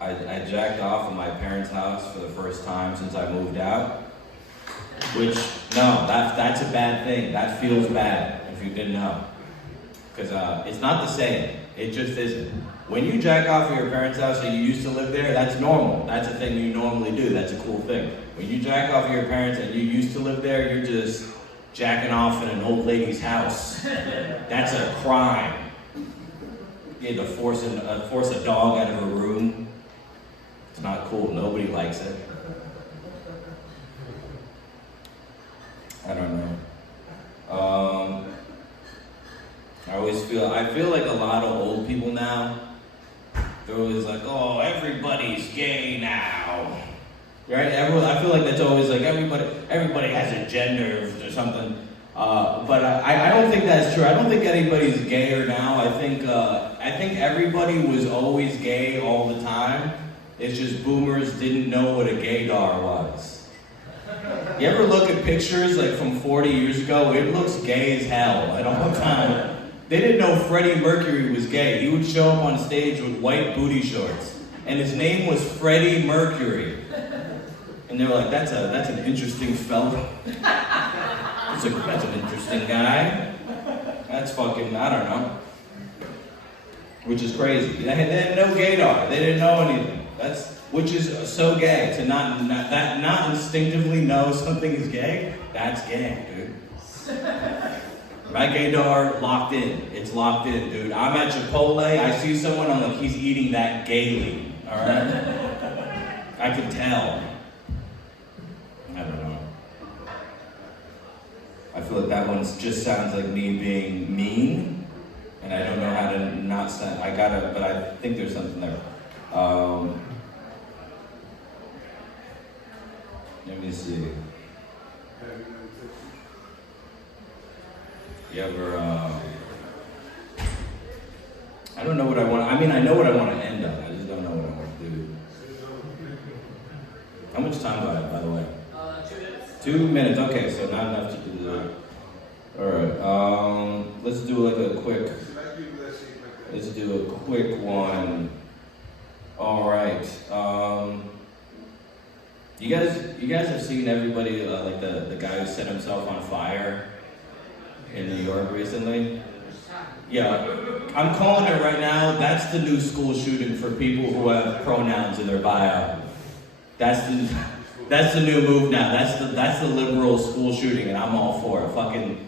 I jacked off at my parents' house for the first time since I moved out. Which, no, that's a bad thing. That feels bad, if you didn't know. Because it's not the same. It just isn't. When you jack off at your parents' house and you used to live there, that's normal. That's a thing you normally do. That's a cool thing. When you jack off at your parents and you used to live there, you're just jacking off in an old lady's house. That's a crime. You had to force a dog out of a room. It's not cool. Nobody likes it. I don't know. I feel like a lot of old people now, they're always like, oh, everybody's gay now. Right? I feel like that's always like everybody has a gender or something. But I don't think that's true. I don't think anybody's gayer now. I think everybody was always gay all the time. It's just boomers didn't know what a gaydar was. You ever look at pictures like from 40 years ago? It looks gay as hell at all the time. They didn't know Freddie Mercury was gay. He would show up on stage with white booty shorts, and his name was Freddie Mercury. And they were like, that's an interesting fella. That's an interesting guy. That's fucking, I don't know. Which is crazy. They had no gaydar. They didn't know anything. Which is so gay, to not instinctively know something is gay. That's gay, dude. My gaydar locked in. It's locked in, dude. I'm at Chipotle. I see someone. I'm like, he's eating that gaily. All right. I can tell. I don't know. I feel like that one just sounds like me being mean, and I don't know how to not sound. But I think there's something there. Let me see. You ever, I don't know what I want. I mean, I know what I want to end on. I just don't know what I want to do. How much time do I have, by the way? 2 minutes. 2 minutes. Okay, so not enough to do that. All right. Let's do like a quick. Let's do a quick one. All right. You guys have seen everybody like the guy who set himself on fire in New York recently? Yeah, I'm calling it right now. That's the new school shooting for people who have pronouns in their bio. That's the new move now. That's the liberal school shooting, and I'm all for it. Fucking,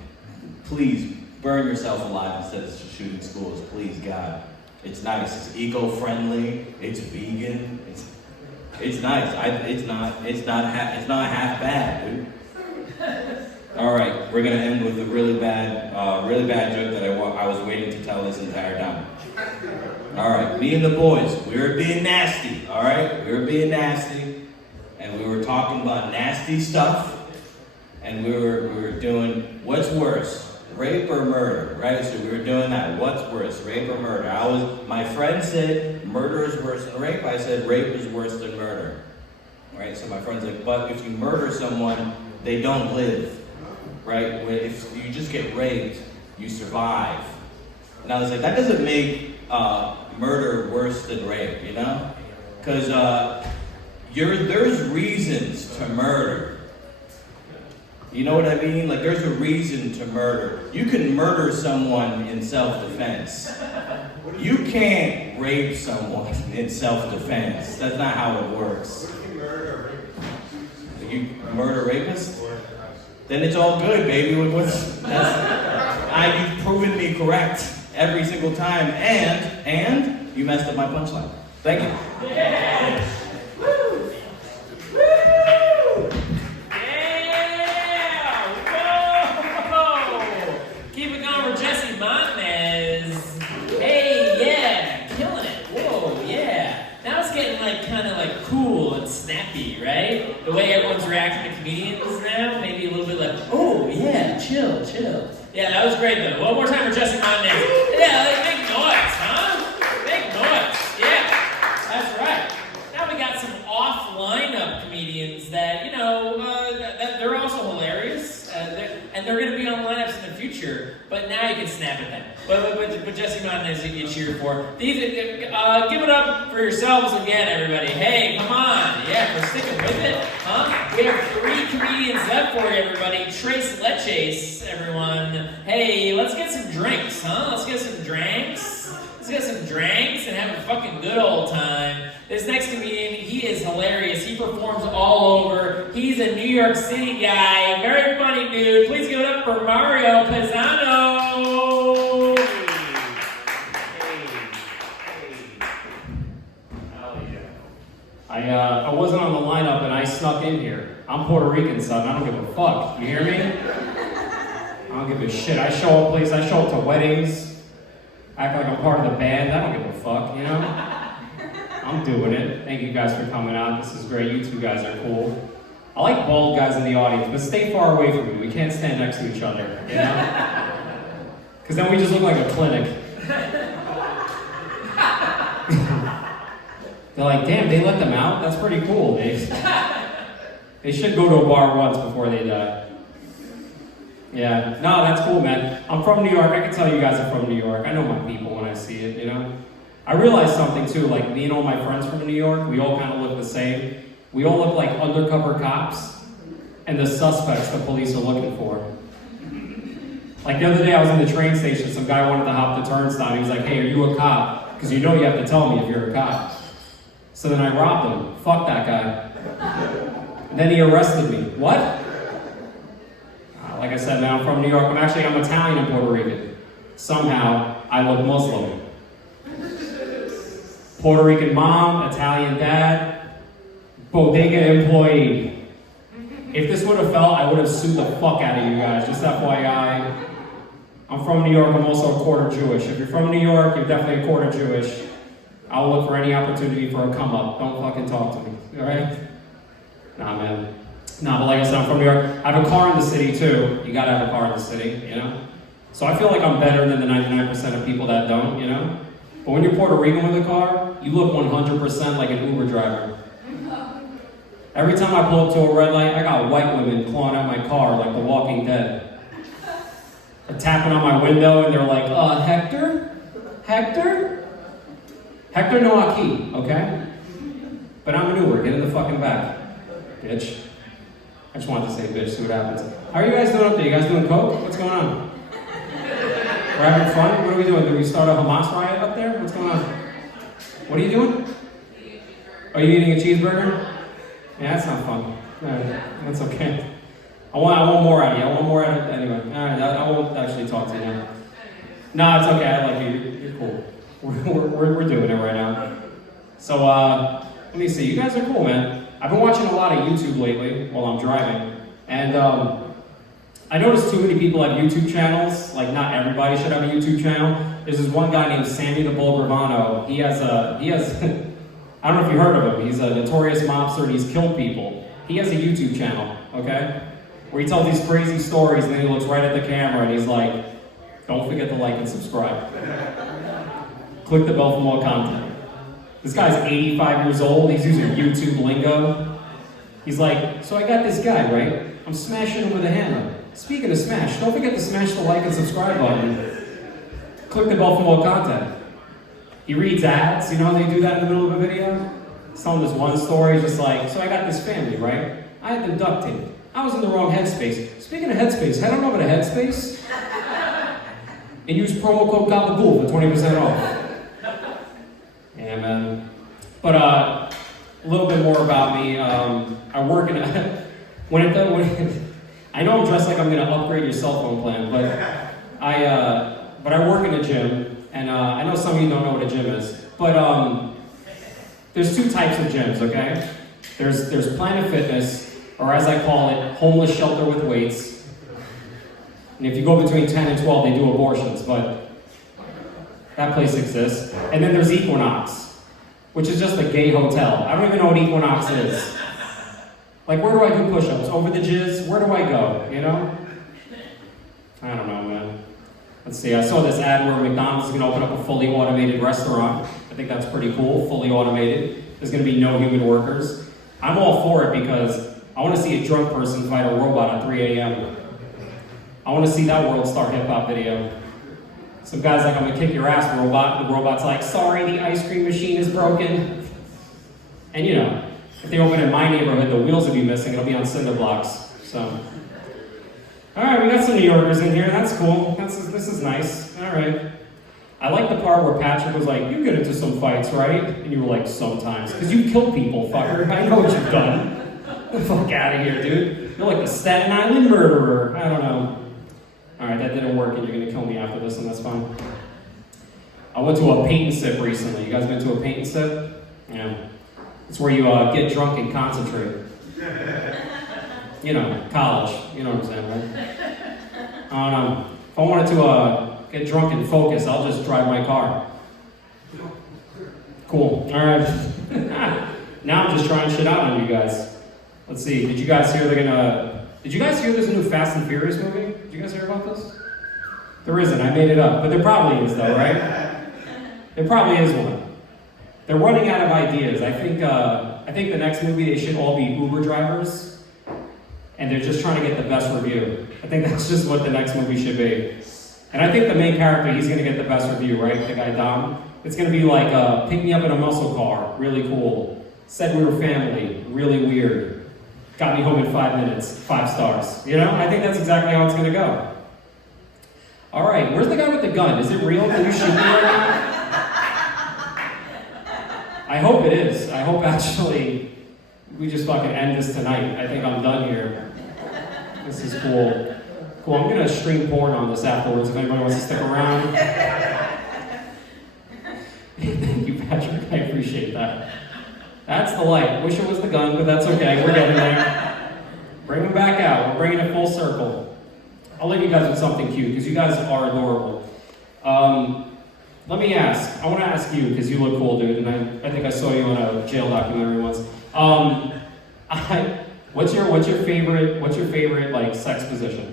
please burn yourself alive instead of shooting schools. Please, God. It's nice. It's eco-friendly. It's vegan. It's nice. It's not half bad, dude. All right, we're gonna end with a really bad joke that I was waiting to tell this entire time. All right, me and the boys, we were being nasty. All right, we were being nasty, and we were talking about nasty stuff, and we were doing what's worse, rape or murder, right? So we were doing that. What's worse, rape or murder? My friend said murder is worse than rape. I said rape is worse than murder. Right? So my friend's like, but if you murder someone, they don't live. Right? If you just get raped, you survive. And I was like, that doesn't make murder worse than rape, you know? Because there's reasons to murder. You know what I mean? Like, there's a reason to murder. You can murder someone in self-defense. You can't rape someone in self-defense. That's not how it works. You murder rapists? Then it's all good, baby. You've proven me correct every single time, and you messed up my punchline. Thank you. Yeah! Woo! Woo! Yeah! Whoa! Keep it going for Jesse Montanez. Hey, yeah, killing it. Whoa, yeah. Now it's getting kind of cool and snappy, right? The way everyone's reacting to comedians now, maybe a little bit oh yeah, chill. Yeah, that was great though. One more time for Jesse Montanez. Yeah, make noise, huh? Make noise. Yeah, that's right. Now we got some off lineup comedians that that they're also hilarious, and they're going to be on lineups in the future. But now you can snap at them. But Jesse Montanez, you cheer for. These, give it up for yourselves again, everybody. Hey, come on, yeah, for sticking with it, huh? We have 3 comedians left for you, everybody. Tres leches, everyone. Hey, let's get some drinks, huh? Let's get some drinks. Let's get some drinks and have a fucking good old time. This next comedian, he is hilarious. He performs all over. He's a New York City guy. Very funny dude. Please give it up for Mario Pisano. I wasn't on the lineup and I snuck in here. I'm Puerto Rican, son. I don't give a fuck. You hear me? I don't give a shit. I show up to weddings, act like I'm part of the band. I don't give a fuck, you know? I'm doing it. Thank you guys for coming out. This is great. You two guys are cool. I like bald guys in the audience, but stay far away from me. We can't stand next to each other, you know? Because then we just look like a clinic. They're like, damn, they let them out? That's pretty cool. They should go to a bar once before they die. Yeah, no, that's cool, man. I'm from New York. I can tell you guys are from New York. I know my people when I see it, you know? I realized something too, me and all my friends from New York, we all kind of look the same. We all look like undercover cops and the suspects the police are looking for. Like the other day I was in the train station, some guy wanted to hop the turnstile. He was like, hey, are you a cop? Because you know you have to tell me if you're a cop. So then I robbed him. Fuck that guy. And then he arrested me. What? Like I said, man, I'm from New York. I'm Italian and Puerto Rican. Somehow, I look Muslim. Puerto Rican mom, Italian dad, bodega employee. If this would have felt, I would have sued the fuck out of you guys. Just FYI. I'm from New York. I'm also a quarter Jewish. If you're from New York, you're definitely a quarter Jewish. I'll look for any opportunity for a come up. Don't fucking talk to me. Alright? Nah, man. Nah, but like I said, I'm from New York. I have a car in the city too. You gotta have a car in the city, you know? So I feel like I'm better than the 99% of people that don't, you know? But when you're Puerto Rican with a car, you look 100% like an Uber driver. Every time I pull up to a red light, I got white women clawing at my car like The Walking Dead. They're tapping on my window and they're like, Hector? Hector? Hector no aquí, okay? But I'm an Uber, get in the fucking back, bitch. I just wanted to say bitch, see what happens. How are you guys doing up there? You guys doing coke? What's going on? We're having fun? What are we doing? Did we start a Hamas riot up there? What's going on? What are you doing? Are you eating a cheeseburger? Yeah, that's not fun. Alright, that's okay. I want more out of you. I want more out of you. Anyway, alright, I won't actually talk to you now. No, it's okay. I like you. You're cool. We're doing it right now. So, let me see. You guys are cool, man. I've been watching a lot of YouTube lately while I'm driving. And I noticed too many people have YouTube channels. Like, not everybody should have a YouTube channel. There's this one guy named Sammy the Bull Gravano. He has I don't know if you heard of him. He's a notorious mobster and he's killed people. He has a YouTube channel, okay? Where he tells these crazy stories and then he looks right at the camera and he's like, don't forget to like and subscribe. Click the bell for more content. This guy's 85 years old. He's using YouTube lingo. He's like, so I got this guy, right? I'm smashing him with a hammer. Speaking of smash, don't forget to smash the like and subscribe button. Click the bell for more content. He reads ads, you know, they do that in the middle of a video. He's telling this one story, just like, so I got this family, right? I had them duct taped. I was in the wrong headspace. Speaking of headspace, head on over to Headspace and use promo code GABAGOOL for 20% off. Yeah, man. But a little bit more about me. I work in a, I know I'm dressed like I'm gonna upgrade your cell phone plan, but I work in a gym, and I know some of you don't know what a gym is, but there's two types of gyms, okay? There's Planet Fitness, or as I call it, homeless shelter with weights. And if you go between 10 and 12, they do abortions, but that place exists. And then there's Equinox, which is just a gay hotel. I don't even know what Equinox is. Like, where do I do push-ups? Over the jizz? Where do I go, you know? I don't know, man. Let's see, I saw this ad where McDonald's is gonna open up a fully automated restaurant. I think that's pretty cool, fully automated. There's gonna be no human workers. I'm all for it because I wanna see a drunk person fight a robot at 3 a.m. I wanna see that World Star Hip Hop video. Some guy's like, I'm gonna kick your ass, robot. The robot's like, sorry, the ice cream machine is broken. And you know, if they open in my neighborhood, the wheels will be missing. It'll be on cinder blocks. So, all right, we got some New Yorkers in here. That's cool. This is nice. All right. I like the part where Patrick was like, "You get into some fights, right?" And you were like, "Sometimes," because you kill people, fucker. I know what you've done. Get the fuck out of here, dude. You're like the Staten Island murderer. I don't know. All right, that didn't work, and you're gonna kill me after this, and that's fine. I went to a paint and sip recently. You guys been to a paint and sip? Yeah. It's where you get drunk and concentrate. You know, college. You know what I'm saying, right? I don't know. If I wanted to get drunk and focus, I'll just drive my car. Cool. All right. Now I'm just trying shit out on you guys. Let's see. Did you guys hear Did you guys hear there's a new Fast and Furious movie? Did you guys hear about this? There isn't. I made it up. But there probably is, though, right? There probably is one. They're running out of ideas. I think the next movie they should all be Uber drivers, and they're just trying to get the best review. I think that's just what the next movie should be. And I think the main character, he's gonna get the best review, right? The guy Dom. It's gonna be like pick me up in a muscle car, really cool. Said we were family, really weird. Got me home in 5 minutes, 5 stars. You know, I think that's exactly how it's gonna go. All right, where's the guy with the gun? Is it real? Can you shoot me right now? I hope it is. I hope actually we just fucking end this tonight. I think I'm done here. This is cool. Cool, I'm gonna stream porn on this afterwards if anybody wants to stick around. Thank you, Patrick. I appreciate that. That's the light. Wish it was the gun, but that's okay. We're getting there. Bring them back out. We're bringing it full circle. I'll leave you guys with something cute because you guys are adorable. Let me ask. I want to ask you because you look cool, dude, and I think I saw you on a jail documentary once. What's your favorite like sex position?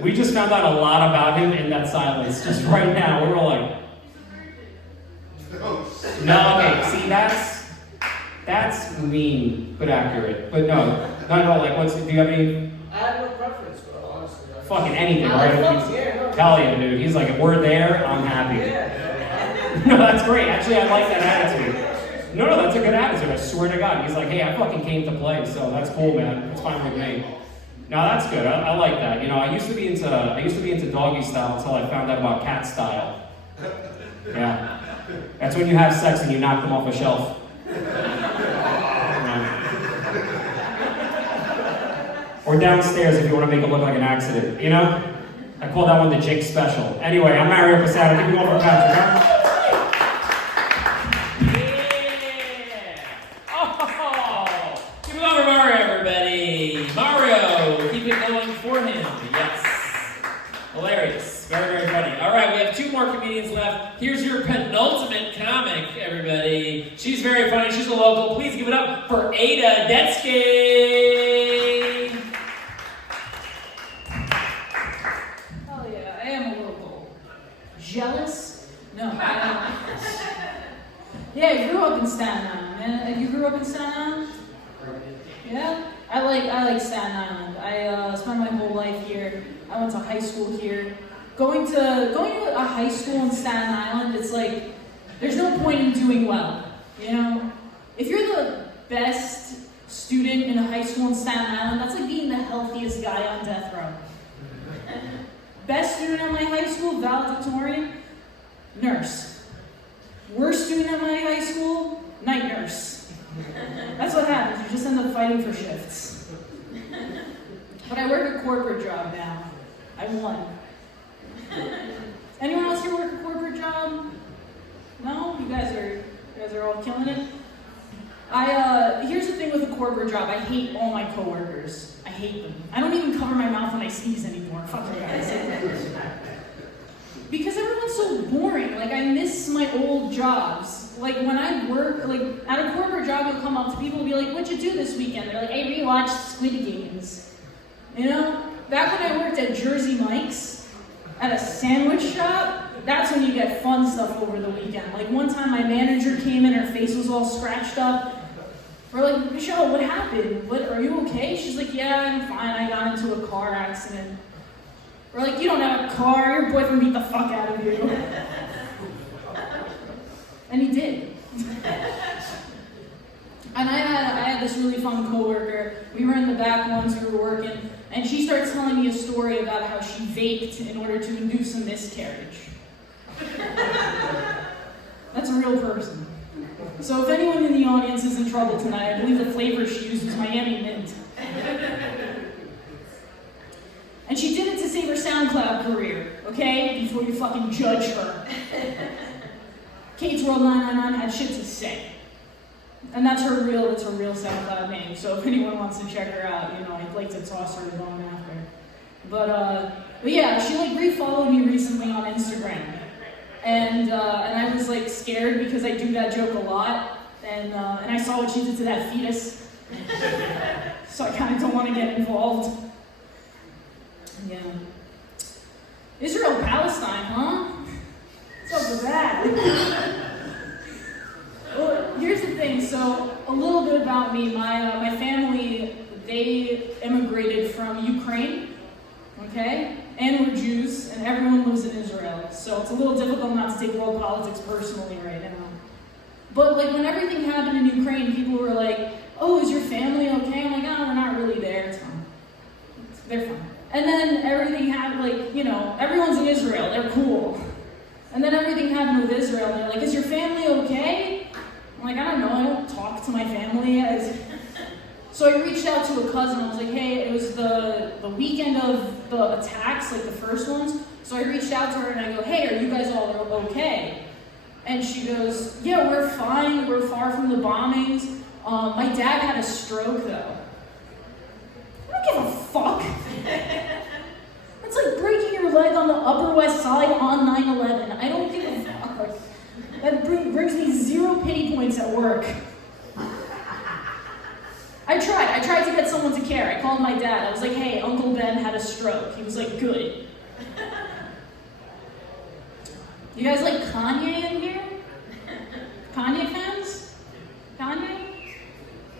We just found out a lot about him in that silence, just right now. We were like, no, okay, see, that's mean, but accurate. But no, like, do you have any? I have no preference, bro, honestly. Fucking anything, right? Hell yeah, dude. He's like, if we're there, I'm happy. Yeah. No, that's great. Actually, I like that attitude. No, that's a good attitude. I swear to God. He's like, hey, I fucking came to play, so that's cool, man. It's fine with me. No, that's good. I like that. You know, I used to be into doggy style until I found out about cat style. Yeah. That's when you have sex and you knock them off a shelf. Or downstairs if you want to make it look like an accident, you know? I call that one the Jake Special. Anyway, I'm Mario Posada. Give me one for Patrick, huh? Yeah! Oh! Give it up for Mario, everybody! Mario! Keep it going for him. Yes. Hilarious. Very, very funny. All right, we have 2 more comedians left. Here's your penultimate comic, everybody. She's very funny. She's a local. Please give it up for Ada Detski. Oh yeah, I am a local. Jealous? No, yeah, I grew up in Staten Island, man. You grew up in Staten Island? Yeah? I like Staten Island. I spent my whole life here. I went to high school here. Going to a high school in Staten Island, it's like, there's no point in doing well, you know? If you're the best student in a high school in Staten Island, that's like being the healthiest guy on death row. Best student at my high school, valedictorian, nurse. Worst student at my high school, night nurse. That's what happens, you just end up fighting for shifts. But I work a corporate job now. I won. Anyone else here work a corporate job? No? You guys are all killing it? Here's the thing with a corporate job. I hate all my coworkers. I hate them. I don't even cover my mouth when I sneeze anymore. Fuck you guys. Because everyone's so boring. Like, I miss my old jobs. Like, when I work, like, at a corporate job, you'll come up to people and be like, what'd you do this weekend? They're like, I rewatched Squid Games. You know? Back when I worked at Jersey Mike's, at a sandwich shop, that's when you get fun stuff over the weekend. Like, one time my manager came in, her face was all scratched up. We're like, Michelle, what happened? Are you okay? She's like, yeah, I'm fine. I got into a car accident. We're like, you don't have a car. Your boyfriend beat the fuck out of you. And he did. And I had this really fun coworker. We were in the back once, we were working, and she starts telling me a story about how she vaped in order to induce a miscarriage. That's a real person. So if anyone in the audience is in trouble tonight, I believe the flavor she used was Miami Mint. And she did it to save her SoundCloud career, okay? Before you fucking judge her. Kate's World 999 had shit to say. And that's her real SoundCloud name. So if anyone wants to check her out, you know, I'd like to toss her going after. But yeah, she like refollowed me recently on Instagram. And I was like scared because I do that joke a lot. And I saw what she did to that fetus. So I kind of don't want to get involved. Yeah. Israel-Palestine, huh? What's up with that? Well, here's the thing. So, a little bit about me. My family, they immigrated from Ukraine, okay? And we're Jews, and everyone lives in Israel. So it's a little difficult not to take world politics personally right now. But like when everything happened in Ukraine, people were like, oh, is your family okay? I'm like, oh, we're not really there. It's fine. They're fine. And then everything happened, like, you know, everyone's in Israel. They're cool. And then everything happened with Israel, and they're like, is your family okay? I'm like, I don't know, I don't talk to my family. So I reached out to a cousin, I was like, hey, it was the weekend of the attacks, like the first ones. So I reached out to her and I go, hey, are you guys all okay? And she goes, yeah, we're fine, we're far from the bombings. My dad had a stroke though. I don't give a fuck. It's like breaking your leg on the Upper West Side on 9/11. I don't give a fuck. That brings me 0 pity points at work. I tried to get someone to care. I called my dad. I was like, hey, Uncle Ben had a stroke. He was like, good. You guys like Kanye in here? Kanye fans? Kanye?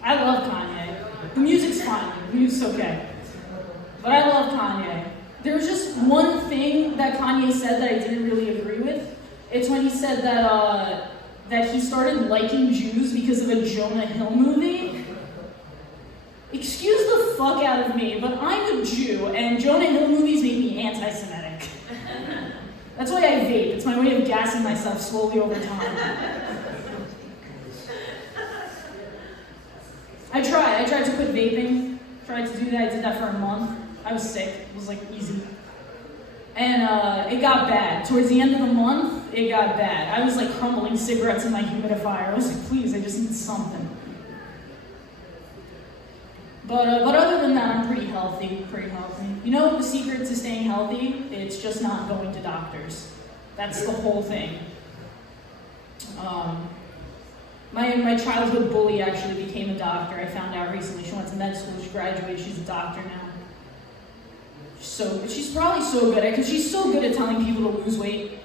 I love Kanye. The music's fine. The music's okay. But I love Kanye. There was just one thing that Kanye said that I didn't really agree with. It's when he said that he started liking Jews because of a Jonah Hill movie. Excuse the fuck out of me, but I'm a Jew, and Jonah Hill movies make me anti-Semitic. That's why I vape. It's my way of gassing myself slowly over time. I tried to quit vaping. Tried to do that. I did that for a month. I was sick. It was like easy. And it got bad. Towards the end of the month, it got bad. I was like crumbling cigarettes in my humidifier. I was like, please, I just need something. But other than that, I'm pretty healthy, You know the secret to staying healthy? It's just not going to doctors. That's the whole thing. My childhood bully actually became a doctor. I found out recently. She went to med school. She graduated. She's a doctor now. So she's probably so good at, because she's so good at telling people to lose weight.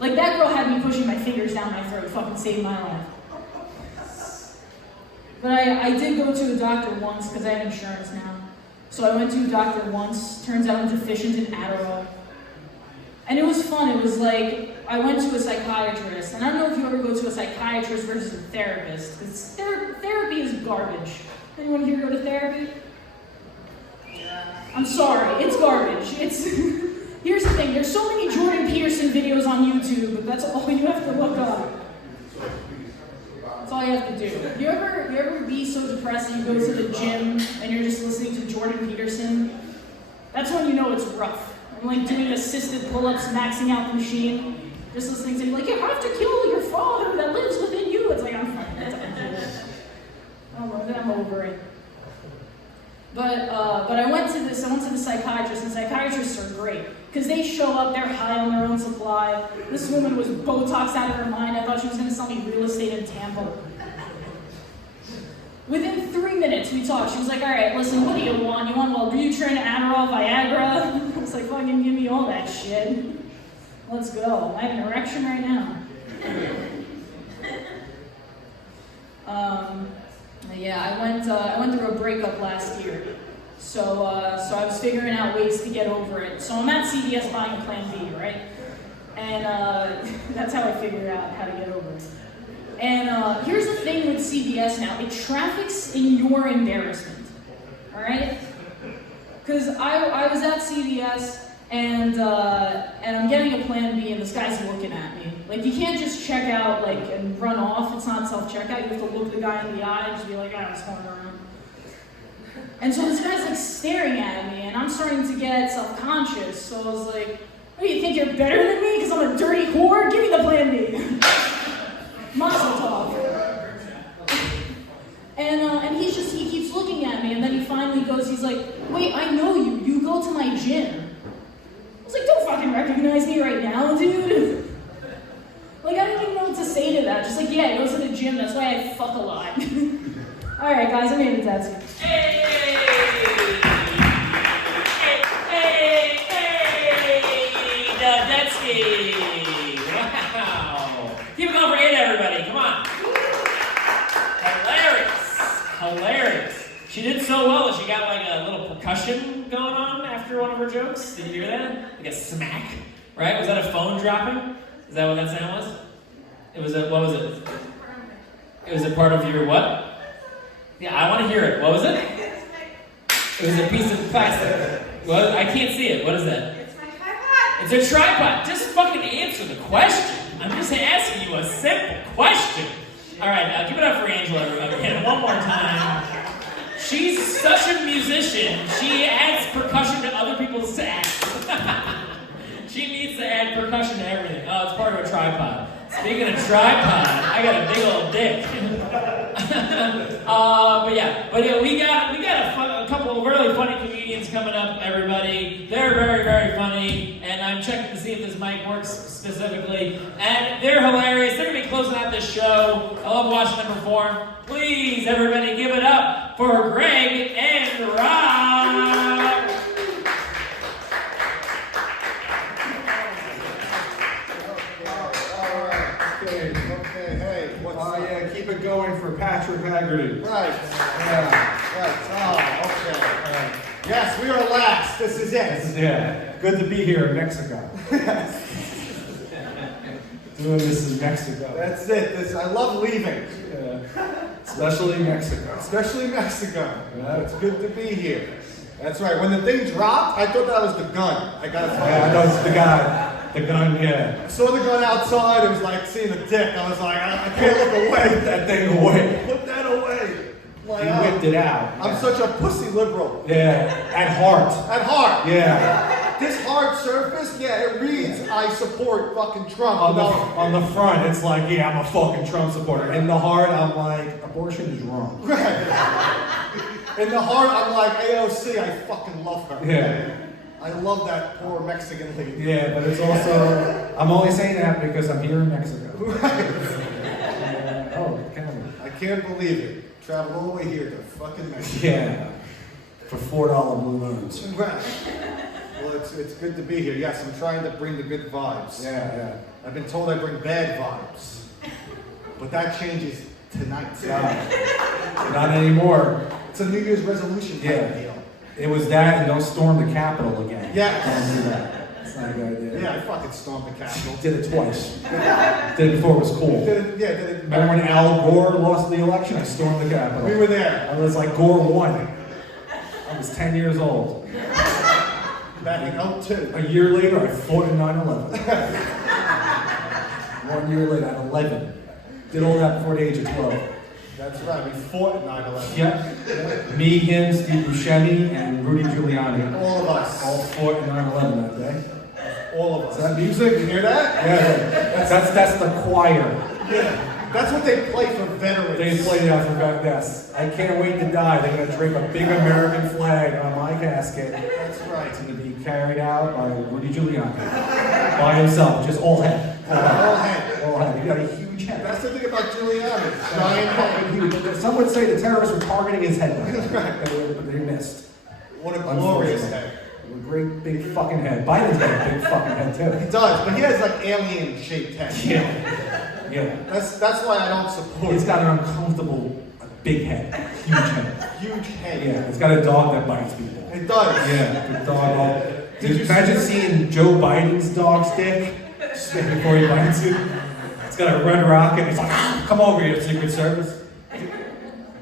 Like that girl had me pushing my fingers down my throat, fucking saved my life. But I did go to a doctor once because I have insurance now. So I went to a doctor once. Turns out I'm deficient in Adderall. And it was fun. It was like, I went to a psychiatrist. And I don't know if you ever go to a psychiatrist versus a therapist. Because therapy is garbage. Anyone here go to therapy? I'm sorry, it's garbage. Here's the thing, there's so many Jordan Peterson videos on YouTube, but that's all you have to look up. That's all you have to do. You ever be so depressed that you go to the gym and you're just listening to Jordan Peterson? That's when you know it's rough. I'm like doing assisted pull-ups, maxing out the machine, just listening to him, like, you have to kill your father that lives within you. It's like, I'm fine, that's I'm over it. But I went to the psychiatrist, and psychiatrists are great. Because they show up, they're high on their own supply. This woman was Botox out of her mind. I thought she was going to sell me real estate in Tampa. Within 3 minutes, we talked. She was like, all right, listen, what do you want? You want Wellbutrin, Adderall, Viagra? I was like, fucking give me all that shit. Let's go. I have an erection right now. Yeah, I went through a breakup last year. So I was figuring out ways to get over it. So I'm at CVS buying a Plan B, right? And that's how I figured out how to get over it. And here's the thing with CVS now. It traffics in your embarrassment, all right? Because I was at CVS and I'm getting a Plan B and this guy's looking at me. Like, you can't just check out, like, and run off. It's not self-checkout. You have to look the guy in the eye and just be like, ah, what's going around? And so this guy's, like, staring at me, and I'm starting to get self-conscious. So I was like, what, do you think you're better than me because I'm a dirty whore? Give me the Plan B. Mazel tov. And he keeps looking at me, and then he finally goes, he's like, wait, I know you. You go to my gym. I was like, don't fucking recognize me right now, dude. Like, I didn't even know what to say to that. Just like, yeah, I go to the gym, that's why I fuck a lot. Alright, guys, I made it, Detski. Hey, Detski! Wow! Keep it going for 8, everybody, come on. Hilarious. She did so well that she got like a little percussion going on after one of her jokes. Did you hear that? Like a smack, right? Was that a phone dropping? Is that what that sound was? It was what was it? It was a part of your what? Yeah, I want to hear it. What was it? It was a piece of plastic. What? I can't see it. What is that? It's my tripod. It's a tripod. Just fucking answer the question. I'm just asking you a simple question. All right, give it up for Angela again one more time. She's such a musician. She adds percussion to other people's sets. She needs to add percussion to everything. Oh, it's part of a tripod. Speaking of tripod, I got a big old dick. But yeah, we got a couple of really funny comedians coming up, everybody. They're very, very funny, and I'm checking to see if this mic works specifically. And they're hilarious. They're gonna be closing out this show. I love watching them perform. Please, everybody, give it up for Greg and Rob. Keep it going for Patrick Haggerty. Right. Yeah. Right. Oh, okay. Yes, we are last. This is it. Yeah. Good to be here in Mexico. Doing this in Mexico. That's it. I love leaving. Yeah. Especially Mexico. Especially Mexico. Yeah. It's good to be here. That's right. When the thing dropped, I thought that was the gun. I thought it was the guy. The gun, yeah. I saw the gun outside. It was like seeing a dick. I was like, I can't look away. Put that thing away. Put that away. Like, He whipped it out. I'm such a pussy liberal. Yeah, at heart. At heart. Yeah. This hard surface, yeah, it reads, I support fucking Trump. On the front, it's like, yeah, I'm a fucking Trump supporter. In the heart, I'm like, abortion is wrong. Right. In the heart, I'm like, AOC, I fucking love her. Yeah. I love that poor Mexican lady. Yeah, but it's also, I'm only saying that because I'm here in Mexico. Right. Oh, Canada. I can't believe it. Traveled all the way here to fucking Mexico. Yeah. For $4 blue moons. Right. Well, it's good to be here. Yes, I'm trying to bring the good vibes. Yeah. I've been told I bring bad vibes. But that changes tonight. Not anymore. It's a New Year's resolution kind of deal. It was that and don't storm the Capitol again. Yeah. Don't do that. It's not a good idea. Yeah, I fucking stormed the Capitol. Did it twice. Did it before it was cool. Did it. Remember when Al Gore lost the election? I stormed the Capitol. We were there. I was like, Gore won. I was 10 years old. Back in 02. A year later, I fought in 9/11. 1 year later, at 11. Did all that before the age of 12. That's right, we fought at 9/11. Yeah. Me, him, Steve Buscemi, and Rudy Giuliani. All of us. All fought in 9/11 that day. All of us. Is that music? You hear that? Yeah. That's the choir. Yeah. That's what they play for veterans. They played it out for yes. I can't wait to die. They're gonna drape a big American flag on my casket. That's right. It's gonna be carried out by Rudy Giuliani. By himself, just all head. All head. All head. He got a huge head. That's the thing about Giuliani. Giant head. Huge. Some would say the terrorists were targeting his head, but they missed. What a glorious head. A great big fucking head. Biden's got a big fucking head too. He does, but he has like alien-shaped head. Yeah. That's why I don't support. He's got an uncomfortable, big head, huge head. Huge head. Yeah, it's got a dog that bites people. It does. Yeah, the dog. Did you imagine seeing Joe Biden's dog's dick before he bites you? It's got a red rocket. It's like, come over here, Secret Service.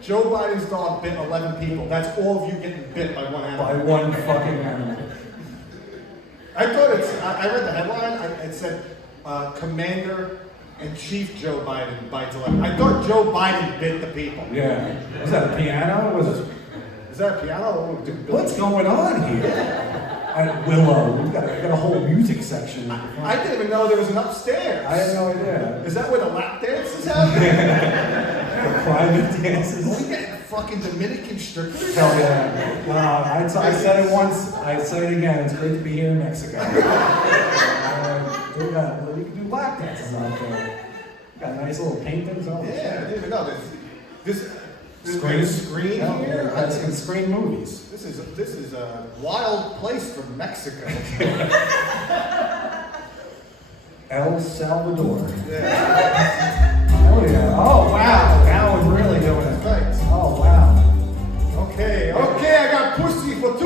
Joe Biden's dog bit 11 people. That's all of you getting bit by one animal. By one fucking animal. I thought I read the headline. It said, Commander and Chief Joe Biden bites 11. I thought Joe Biden bit the people. Yeah. Was that a piano? Is that a piano? What's going on here? At Willow, we've got a whole music section. I didn't even know there was an upstairs. I had no idea. Is that where the lap dances happen? The private dances. Are we getting fucking Dominican strippers? Hell yeah. I said it once, I say it again. It's great to be here in Mexico. We can do lap dances out there. Got nice little paintings. Oh, yeah, I didn't even know this. Screen here. I can screen movies. This is a wild place from Mexico. El Salvador. Yeah. Oh yeah. Oh wow. Now we're really doing it. Thanks. Oh wow. Okay, I got pussy for $2.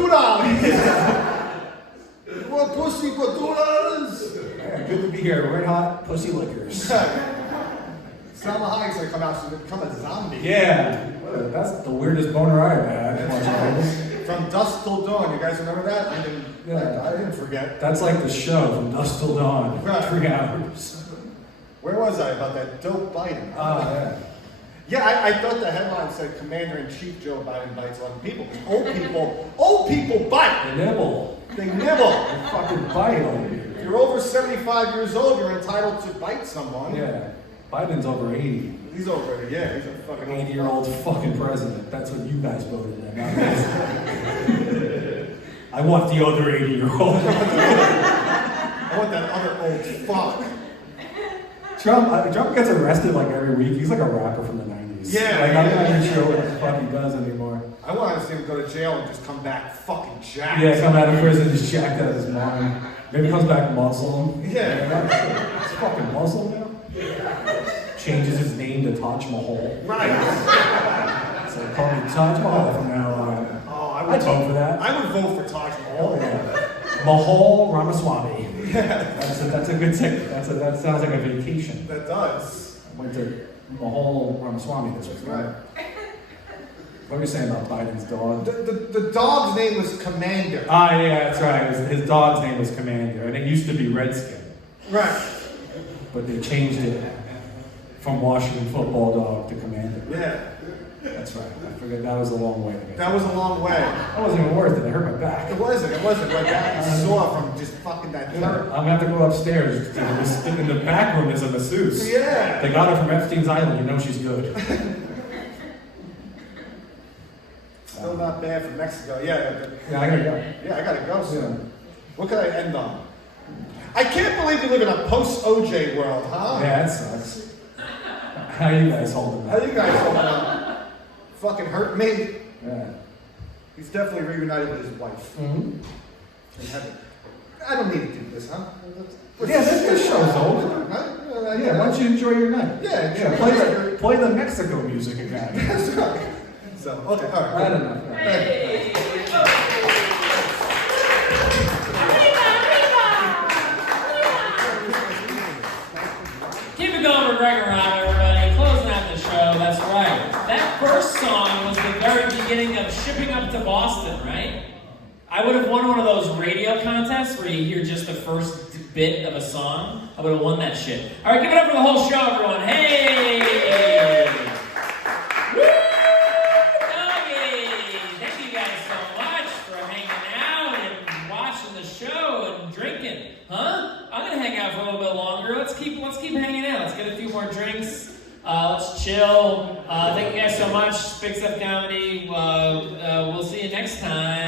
You want pussy for $2? Yeah, good to be here. Red Hot Pussy Lickers. Salma Hayek's gonna come out, she's gonna become a zombie. Yeah. That's the weirdest boner I've had. From Dusk Till Dawn, you guys remember that? I didn't forget. That's like the show, From Dusk Till Dawn. Right. 3 hours. Where was I about that dope Biden? Oh, yeah. Yeah, I thought the headline said Commander-in-Chief Joe Biden bites 11 people. Old people bite. They nibble. They nibble. They fucking bite on you. If you're over 75 years old, you're entitled to bite someone. Yeah. Biden's over 80. He's over 80, yeah. He's a fucking 80-year-old fucking president. That's what you guys voted in. Not me. I want the other 80-year-old. I want that other old fuck. Trump gets arrested like every week. He's like a rapper from the 90s. Yeah. Like, I'm not even sure what the fuck he does anymore. I want to see him go to jail and just come back fucking jacked. Yeah, come out of prison just jacked out of his mind. Maybe comes back Muslim. Yeah. He's fucking Muslim now. Changes his name to Taj Mahal. Right. So call me Taj Mahal from now on. Oh, I'd vote for that. I would vote for Taj Mahal. Oh, yeah. Mahal Ramaswamy. Yeah. That's a good thing. That sounds like a vacation. That does. I went to Mahal Ramaswamy this week. Right. What were you saying about Biden's dog? The dog's name was Commander. Ah, yeah, that's right. His dog's name was Commander, and it used to be Redskin. Right. But they changed it from Washington football dog to Commander. Yeah. That's right. I figured that was a long way to go. That was a long way. That wasn't even worth it. It hurt my back. It wasn't. My back is sore from just fucking that I'm dirt. gonna have to go upstairs in the back room. There's a masseuse. Yeah. They got her from Epstein's Island. You know she's good. Still not bad for Mexico. Yeah. Yeah, I gotta go. Yeah, I gotta go soon. Yeah. What can I end on? I can't believe you live in a post-OJ world, huh? Yeah, that sucks. How you guys holding How up? you guys holding up? Fucking hurt me. Yeah. He's definitely reunited with his wife. Mm-hmm. In heaven. I don't need to do this, huh? Yeah, this show's over. Huh? Yeah, why don't you enjoy your night? Yeah, Play the Mexico music again. That's right. So, okay, all right. Right enough. Hey. Keep it going for Gregor Rob, everybody. Closing out the show, that's right. That first song was the very beginning of shipping up to Boston, right? I would have won one of those radio contests where you hear just the first bit of a song. I would have won that shit. All right, give it up for the whole show, everyone. Hey! Woo! Doggy! Thank you guys so much for hanging out and watching the show and drinking. Huh? I'm gonna hang out for a little bit longer. Let's keep hanging out. Let's get a few more drinks. Let's chill. Thank you guys so much. Big Stuff Comedy. We'll see you next time.